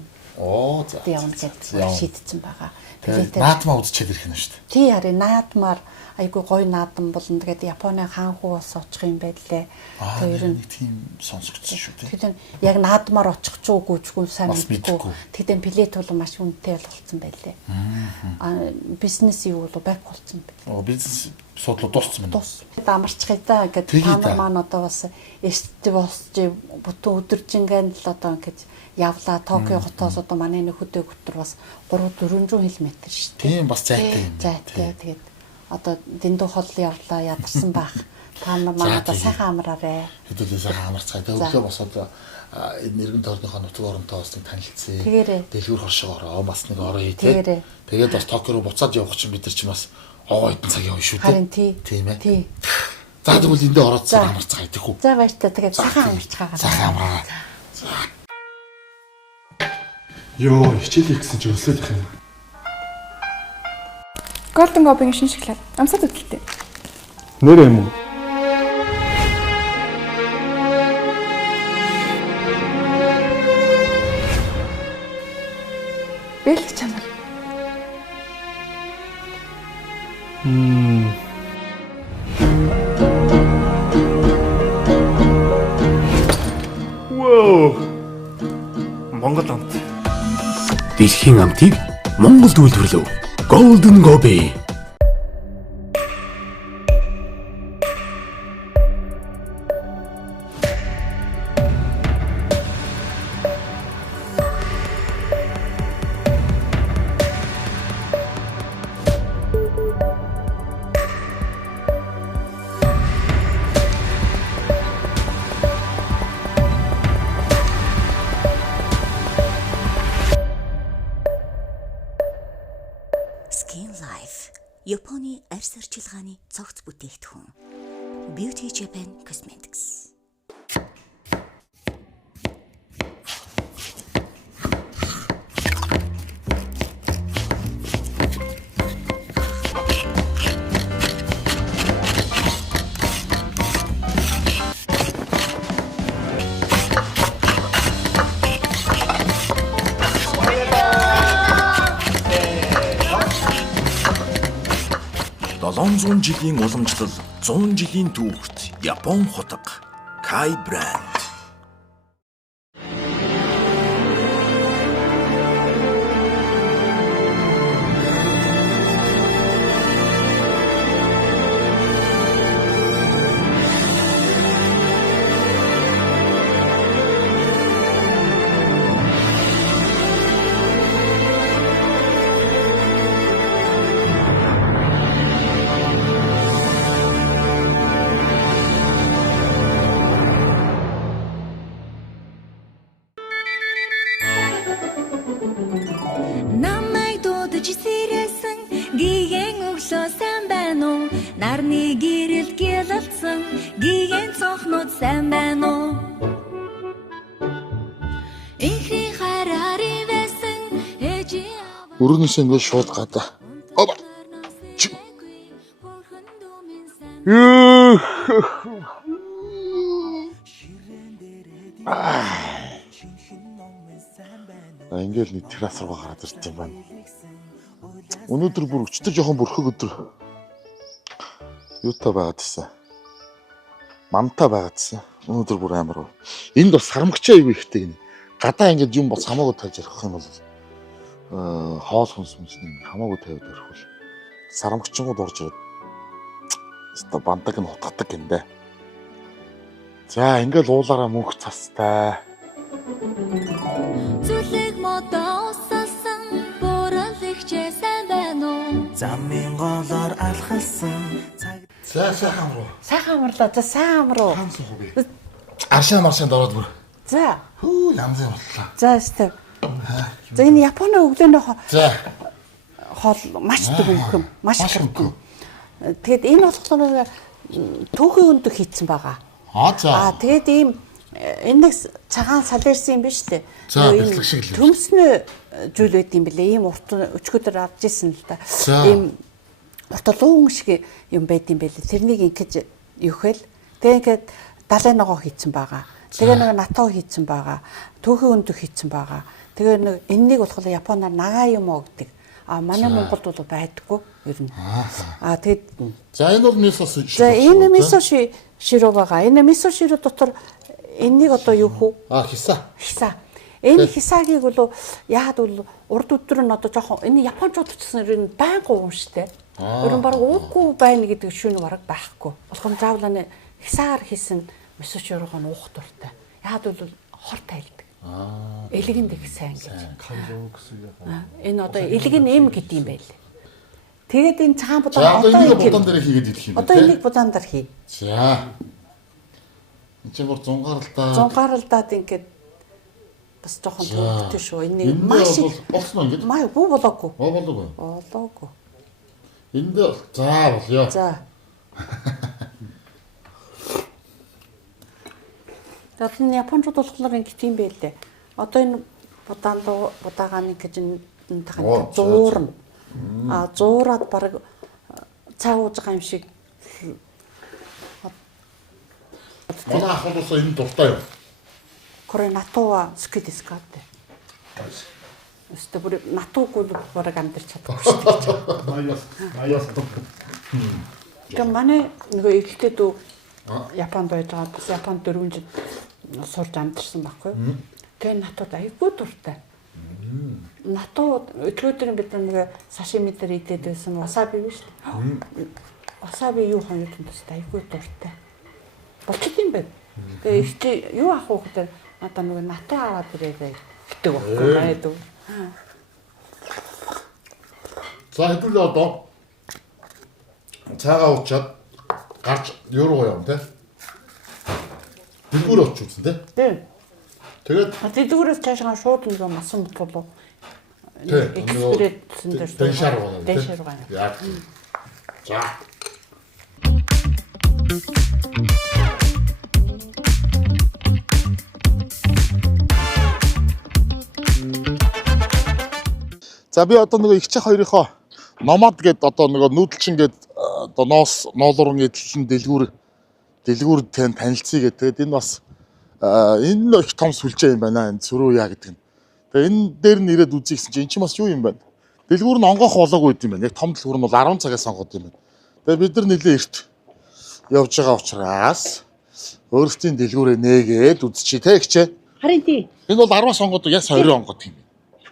За. Би явна гэж шийдсэн байгаа. Тэгээд наадмаа үзчихэд ирэх нь шүү дээ. Тий харин наадмаар айгүй гоё наадам болно. Тэгээд Японы хаан хүү бас очих юм байлээ. Тэгээд ер нь тийм сонсогдсон шүү дээ. Тэгээд яг наадмаар очих ч үгүй чгүй сайн мэдгүй. Тэгээд билет бол маш үнэтэй болсон байлээ. Бизнес юу бол бак болсон байлээ. Бизнес судлаа дууссан байна. Амарчхай да гэдэг та нар маань одоо бас эсти босч бүтэн өдөржингэн л одоо ингэж явлаа. Токио хотоос одоо манай нэг хөдөө өтөр бас 300-400 км шүү дээ. Тийм бас зайтай юм. Зайтай. Тэгээд одоо дэндүү хол явлаа ядарсан байх. Та нар маань одоо сайхан амраарэ. Хэдүүлээ сайхан амарцгаая. Өглөө бас одоо энэ нэргэн тойрныхоо нутаг оронтоос нэг танилцъя. Дэлгүүр хоршоо ороо бас нэг орё тий. Тэгээд бас Токио руу буцаад явах чинь бид нар чинь бас ойдон цаг явна шүү дээ. Харин тийм ээ. Тий. За тэгвэл эндээ ороод сайхан амарцгаая тэхүү. За баяртай. Тэгээд сайхан амарцгаагаа. Сайхан амраа. Йоо, хичээлээ гэсэн чи өсөөлөх юм. Golden Goblin шинжлэх амсаад үзэлтэй. Нэр юм уу? Бэлт чанар. Вау. Монгол амт. Дэлхийн амтыг Монголд үйлдвэрлэв. Golden Goby. Skin Life. Японы арьс арчилгааны цогц бүтээгдэхүүн. Beauty Japan Cosmetics. Долоон жилийн уламжлал 100 жилийн түүхт Япон хотог Kai Brand. Намайг дуудаж сэрээсэн гиген өглөө сайн байна уу? Нарны гэрэл гялалцсан гиген цонхнууд сайн байна уу? Ихри харари вэсэн эжи Өрөөнөөс ингээд шууд гадаа. Оба. Ингээл нэг террас руу гараад ирж юм байна. Өнөөдөр бүр өчтөр жоохон бүрхэг өдөр. Юутай байгаад ирсэн. Мамтай байгаад ирсэн. Өнөөдөр бүр амар. Энд бас сарамгчаа ив ихтэй гинэ. Гадаа ингээд юм бол хамаагүй тавьж ярих юм бол хоол хүнс нэг хамаагүй тавьд өрхвөл сарамгчингууд орж ирээд өста бандаг нь хутгадаг гиндэ. За ингээл уулаараа мөнх цастай. Зүлэг модоо усасан борол ихчээ сайн байна уу? Замын голоор алхалсан. За сайхан руу. Сайхан амарлаа. За сайн амруу. Хаан суух би. Аршаа маршаа дороод бүр. За. Хүү янз юм боллоо. За өстө. За энэ Японы өглөөний За. хоол маш төвхөм, маш хөргөм. Тэгэд энэ болохоор түүхийн өндөг хийцэн байгаа. За. Тэгээд ийм энэ нэг цагаан салэрсэн юм биш үү? За, бэлэг шиг л. Төмснөө зүйл байд юм бэлээ. Ийм урт өчгөдөр авч ирсэн л да. Ийм урталуун шиг юм байд юм бэлээ. Тэрнийг ингэж юухэл. Тэгээд ингээд далайн ногоо хийцэн байгаа. Тэгээ нэг натоо хийцэн байгаа. Түүхийн өндөг хийцэн байгаа. Тэгээ нэг энэнийг болохоор Японоор нагаа юм уу гэдэг. Манай Монголд бол байдаггүй ер нь. Тэгээд за энэ бол мисо широ. За энэ мисо широ байгаа. Энэ мисо широ дотор энийг одоо юу хөө? Хиса. Хиса. Энэ хисагийг бол яагаад бол урд өдөр нь одоо жоохон энэ японочууд ч гэсэн ер нь байнга ууштай. Ер нь баг уухгүй байна гэдэг шүүн бараг байхгүй. Болгон заавал энэ хисаар хийсэн мисо широг нь уух дуртай. Яагаад бол хор тайлдаг. Элгэнд их сайн гэж. Энэ одоо элгэн эм гэдэг юм байл. Тэгээд энэ цагаан будаан одоо энийг будаан дээр хийгээд идэх юм. Одоо энийг будаан дээр хий. За. Энд чинь бүр зунгаарлаа. Зунгаарлаад ингээд бас жоохон төвтэй шүү. Энийг маш болсон ингээд. Маа бүү болоогүй. Болоогүй. Болоогүй. Энд за болё. За. Тэгэхээр Японууд болохоор ингэ тийм байлээ. Одоо энэ будаагааны гэж энэ тахад зуурна. Зуураад баг цаг ууж байгаа юм шиг Манай ах болоосоо энэ дуртай юм. Кore натуа скит дискат. Өстө бүр натуугүй бараг амьдарч чадахгүй шүү дээ. Аяас. Тэгээ манай нөгөө ихтэй дүү Японд байж байгаа бас Японд 4 жил сурж амьдарсан байхгүй. Тэгээ натууд айгүй дуртай. Натуу өчигдөр бид нэг сашими дээр идээд байсан васаби биш үү? Васаби юу хоног тунд айгүй дуртай. Болчихд юм байна. Тэгээ ихтэй юу авах вэ гэдэг надаа нөгөө натуу аваад ирээ гэдэг байхгүй байдаг. За хэдүүлээ одоо цаагаа уучаад гарч юу юм те? Дэлгүүр очиж үзэн те? Тийм. Тэгээд дэлгүүрээс цаашаа шууд нэг масан болов. Тийм. Экспрессэн дээр дэшаар байна. Дэшаар байна. Яа. За. За би одоо нөгөө ихч хоёрынхоо номад гээд одоо нөгөө нүүдэлчин гээд одоо ноолуурын эдлэн дэлгүүр танилцъя гэдэг. Тэгээд энэ бас энэ их том сүлжээ юм байна. Энэ сөрөө яа гэдэг нь. Тэгээд энэ дээр нь ирээд үзье гэсэн чинь эн чинь бас юу юм байна? Дэлгүүр нь онгоох болоогүй юм байна. Яг том дэлгүүр нь бол 10 цагаас сонгоод юм байна. Тэгээд бид нар нэлээ эрт явж байгаа учраас өөрсдийн дэлгүүрээ нээгээд үзчихье те ихчээ. Харин тий. Энэ бол 10-аас сонгоод яг 20 онгод юм.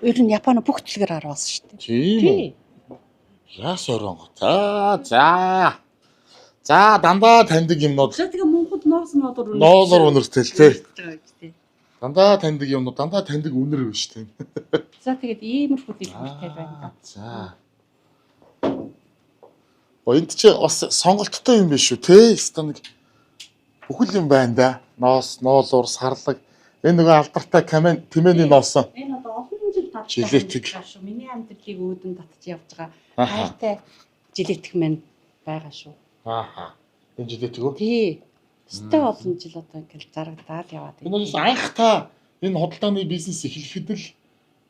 Ер нь Японы бүх дэлгэр 10-аас шүү дээ. Тийм. Яас 20 онгод. За дандаа таньдаг юмнууд. Тэгээ Монгол ноолуур өнөртэй л тий. Дандаа таньдаг юмнууд, дандаа таньдаг үнэр биш тийм. За тэгээд иймэрхүү дэлгүүртэй байна. За. Энд чи бас сонголттой юм биш үү те? Ста нэг бүхэл юм байна да. Ноолуур, сарлаг. Энэ нөгөө алдартай тэмээний ноолсон. Энэ одоо олон жил жилетик. Шүү. Миний амьдралыг өөдөн татж явж байгаа. Хайртай жилетик маань байгаа шүү. Ааха. Энэ жилетик үү? Тий. Өстэй олон жил одоо ингээл зарагдаад яваад. Энэ бол анх та энэ худалдааны бизнес эхлэхэд л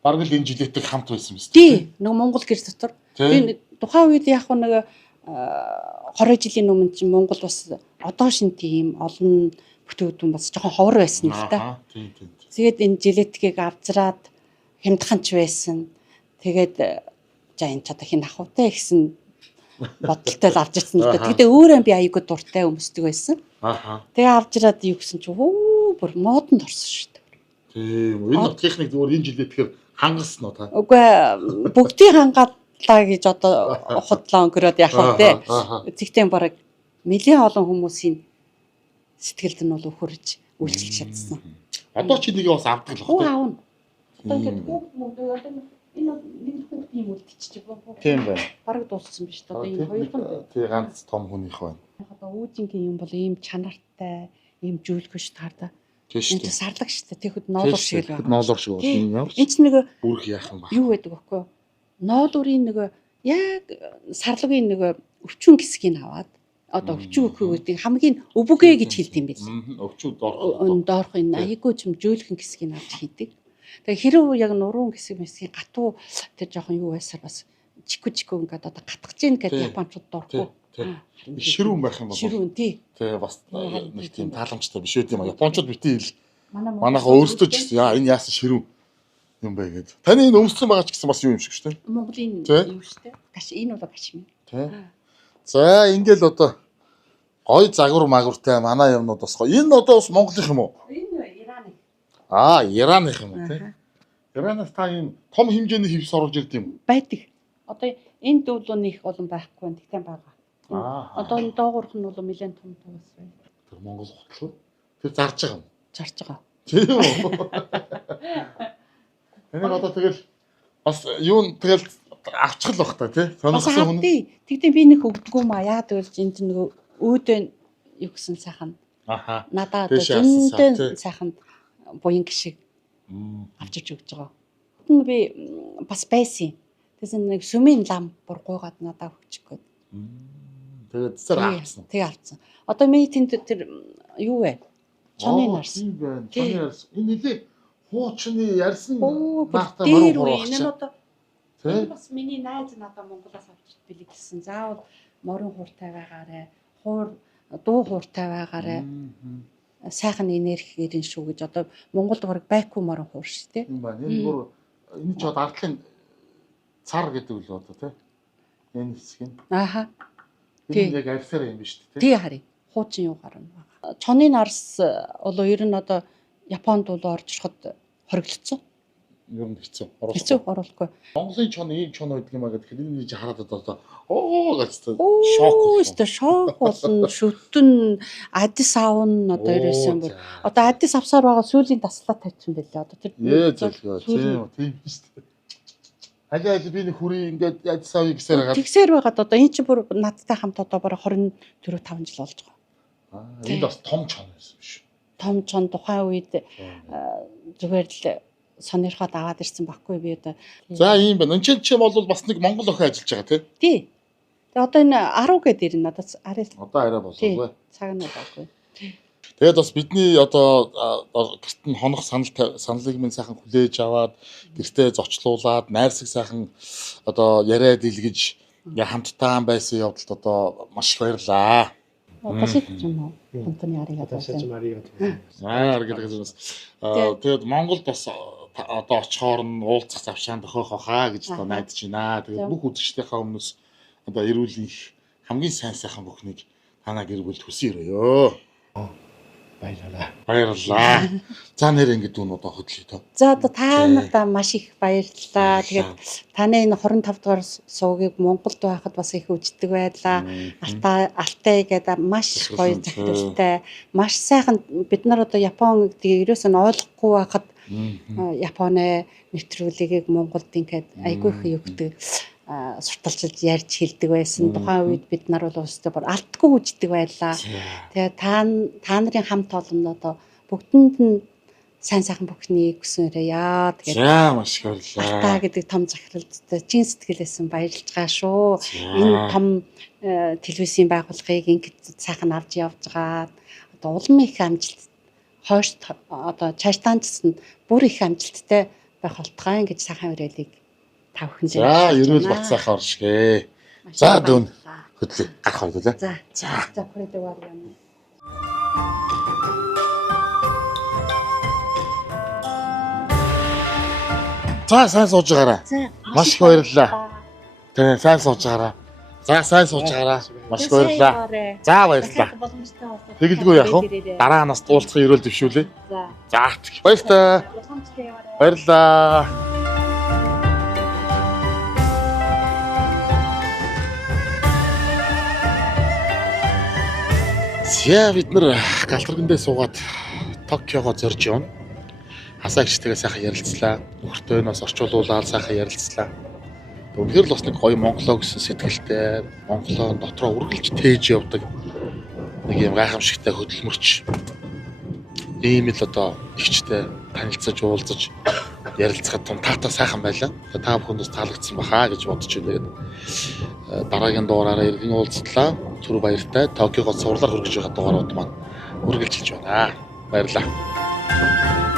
бараг л энэ жилетик хамт байсан юм шүү. Тий. Нөгөө Монгол гэр дотор. Би тухайн үед яг нэг 20 жилийн өмнө чинь Монгол бас одоо шин тийм олон бүтээгдэхүүн бас жоохон ховор байсан л та. Тэгээд энэ жилетикийг авзраад хямдханч байсан. Тэгээд за энэ ч одоо хин ах утай гэсэн бодолтой л авч ирсэн л да. Тэгтээ өөрөө би аягүй дуртай өмсдөг байсан. Тэгээ авч ираад юу гэсэн чи бүр модонд орсон шүү дээ. Тийм. Энэ техник зүгээр энэ жилетикээр хангалсан уу та? Үгүй бүгдийг хангаалаа гэж одоо худлаа өнгөрөөд явах вэ. Тэгтээ бараг нэлээд олон хүмүүсийн сэтгэлд нь бол өхөрж үйлчлэж чадсан. Одоо чи нэг бас авдаг л баг. Аавна. Одоо ингээд хүүхд мөн энэ нэг хүүхд юм үлдчихэж байгаа. Тийм байна. Бараг дууссан биш одоо энэ хоёрхан. Тий ганц том хүнийх байна. Одоо үүдингийн юм бол ийм чанартай, ийм жүүлгэж таарда. Тийм шүү. Энэ сарлаг шүү дээ. Тэгэхэд ноолуур шиг л байна. Ноолуур шиг байна. Энэ ч нэг бүрх яах юм ба. Юу байдаг вэ? Ноолуурын нэг яг сарлагын нэг өвчүүн хэсгийг аваад одоо өвчүү өгөх хамгийн өвгөө гэж хэлдэг юм байл. Өвчүү доорх энэ аягүй ч юм жөөлхөн хэсгийг авч хийдэг. Тэгээ хэрэг яг нуруун хэсгийн гатуу тэр жоохон юу байсаар бас чику ингээд одоо гатгаж ийн гэдэг японочууд доорхгүй. Ширүүн байх юм бол. Ширүүн тий. Тэгээ бас нэг тийм тааламжтай биш үү тийм японочууд битээ ил. Манайха өөрсдөө ч яа энэ яасан ширүүн юм бэ гэдэг. Таны энэ өмссөн байгаа ч гэсэн бас юу юм шиг шүү дээ. Монголын юм шүү дээ. Гаш энэ бол кашмир. Тий. За ингээл одоо гой загвар магвартай манай юмнууд бас гоё. Энэ одоо бас Монголынх юм уу? Энэ Ираны.Ираных юм уу тий. Иранаас та энэ том хэмжээний хевс оруулж ирд юм. Байдаг. Одоо энэ дүүлүүнийх олон байхгүй байна. Тэгтэн байгаа. Одоо энэ доогоорх нь бол нэлээд том тугас байна. Тэр Монгол хотл. Тэр зарж байгаа юм. Зарж байгаа. Тийм үү. Энийг одоо тэгэл бас юу тэгэл авчих л бах та тий. Сонирхсан хүн. Тэгтээ би нэг өгдөггүй маа. Яагаад гэвэл энэ чинь нөгөө өөдөө юу гэсэн сайхан. Надад зөндөө сайхан буян гişиг авчиж өгч байгаа. Би бас байсан. Тэгсэн нэг сүмийн лам бүр гуйгаад надад өгчих гээд. Тэгээд зэрэг авсан. Тэг авсан. Одоо миний тэнд тэр юу вэ? Чоны нарс. Чоны нарс. Энэ нэлээ хуучны ярьсан наата мөрөөр энэ одоо энэ бас миний найз надад Монголоос авчиж билий гэсэн. Заавал морин хууртай байгаарэ. Дуу хууртай байгаарэ. сайхан энерги ирэн шүү гэж одоо Монголд бараг вакуумаар хуурш тий. юм байна. Энэ бүр энэ ч одоо ардлын цар гэдэг үл одоо тий. Энэ хэсэг нь. Ааха. Энэ яг арьсаар юм биш үү тий. Тий харъя. Хуучин юу гарна байгаа. Чоны нарс бол ер нь одоо Японд бол орж ироход хориглоцсон. Ер нь хэцүү. Хэцүү оруулахгүй. Монголын чон ийм чон байдаг юм аа гэхэд энэ чи хараад одоо гэж шок. Шок болно. Шүтэн Адис аавн одоо ирсэн бүр. Одоо Адис авсаар байгаа сүүлийн таслаа тавьчихсан байлээ. Одоо тэр тийм шүү дээ. Хажаа би нэг хүрээ ингээд Адис аавыг гисээр хагаад. Тэгсээр байгаад одоо энэ чи бүр надтай хамт одоо бараг 24 5 жил болж байгаа. Энэ бас том чон байсан биш. Том чон тухайн үед зүгээр л сонирхоод аваад ирсэн баггүй би одоо. За ийм байна. Энд чи бол бас нэг Монгол охин ажиллаж байгаа тий. Тий. Тэгээ одоо энэ 10 гээд ирнэ одоо арай. Одоо арай болов. Цаг нь баггүй. Тэгээд бас бидний одоо гэрт нь хонох саналыг минь сайхан хүлээж аваад гэртээ зочлуулаад найрсаг сайхан одоо яриад илгэж хамтдаа байсан явдалд одоо маш их баярлаа. Босч юм уу? Томтны аригад. Тэгээд Монголд бас одоо очихоор нь уулзах завшаан тохиох хаа гэж одоо найдаж байна. Тэгээд бүх үзэгчдийнхээ өмнөөс одоо эрүүл их хамгийн сайхан бүхнийг танаа гэр бүлд хүсье өрөөё. Баярлалаа. За нэр ингэ дүүн одоо хөдлөе тоо. За одоо та нартай маш их баярлалаа. Тэгээд таны энэ 25 дугаар суугийг Монголд байхад бас их үждэг байлаа. Алтай гэдэг маш гоё захиралтай. Маш сайхан бид нар одоо Япон гэдгийг ерөөсөө ойлгохгүй байхад Японы нэвтрүүлгийг Монголд ингээд айгүй их юу гэдэг сурталчилж ярьж хэлдэг байсан. Тухайн үед бид нар бол өстэй бүр алдгүй үждэг байлаа. Тэгээ та нарын хамт олон одоо бүгдэнд нь сайн сайхан бүхнийг хүсээрээ яа. Тэгээд маш их баярлалаа. Та гэдэг том захиралтай чин сэтгэлээсэн баярлж байгаа шүү. Энэ том телевизийн байгууллагыг ингэж сайхан авч явж байгаа. Одоо улам их амжилт хойш одоо цаашдаанчсан бүр их амжилттай байх болтугай ингэж сайхан өрөөлийг тавхин дээр. За, ерөөл бацсаахаа оршгэ. За дүүн хөдлөе. Гарах байлаа. За хүрээдээ юм. За сайн сууж байгаарай. Маш их баярлалаа. Тэгээ сайн сууж байгаарай. За сайн сууж байгаарай. Маш их баярлалаа. За баярлалаа. Тэгэлгүй яах вэ? Дараа нас уулзах ерөөл дэвшүүлээ. За баярлалаа. Баярлалаа. За бид нар галтрагндээ суугаад Токиогоо зорж явна. Хасаагчтайгаа сайхан ярилцлаа. Нөхөртөө нас орчуулуулаад сайхан ярилцлаа. Үнэхээр л бас нэг гоё Монголоо гэсэн сэтгэлтэй, Монголоо дотроо үргэлж тээж явдаг нэг юм гайхамшигтай хөдөлмөрч. Ийм л одоо ихчтэй танилцаж уулзаж ярилцахад тунтаатай сайхан байлаа. Та бүхэндээс таалагдсан бахаа гэж бодож байна. Дараагийн дугаараараа иргэн уулзлаа. Түр баяртай Токиогоос сурлаар хүргэж байгаа дугаарууд маань үргэлжилж байна. Баярлалаа.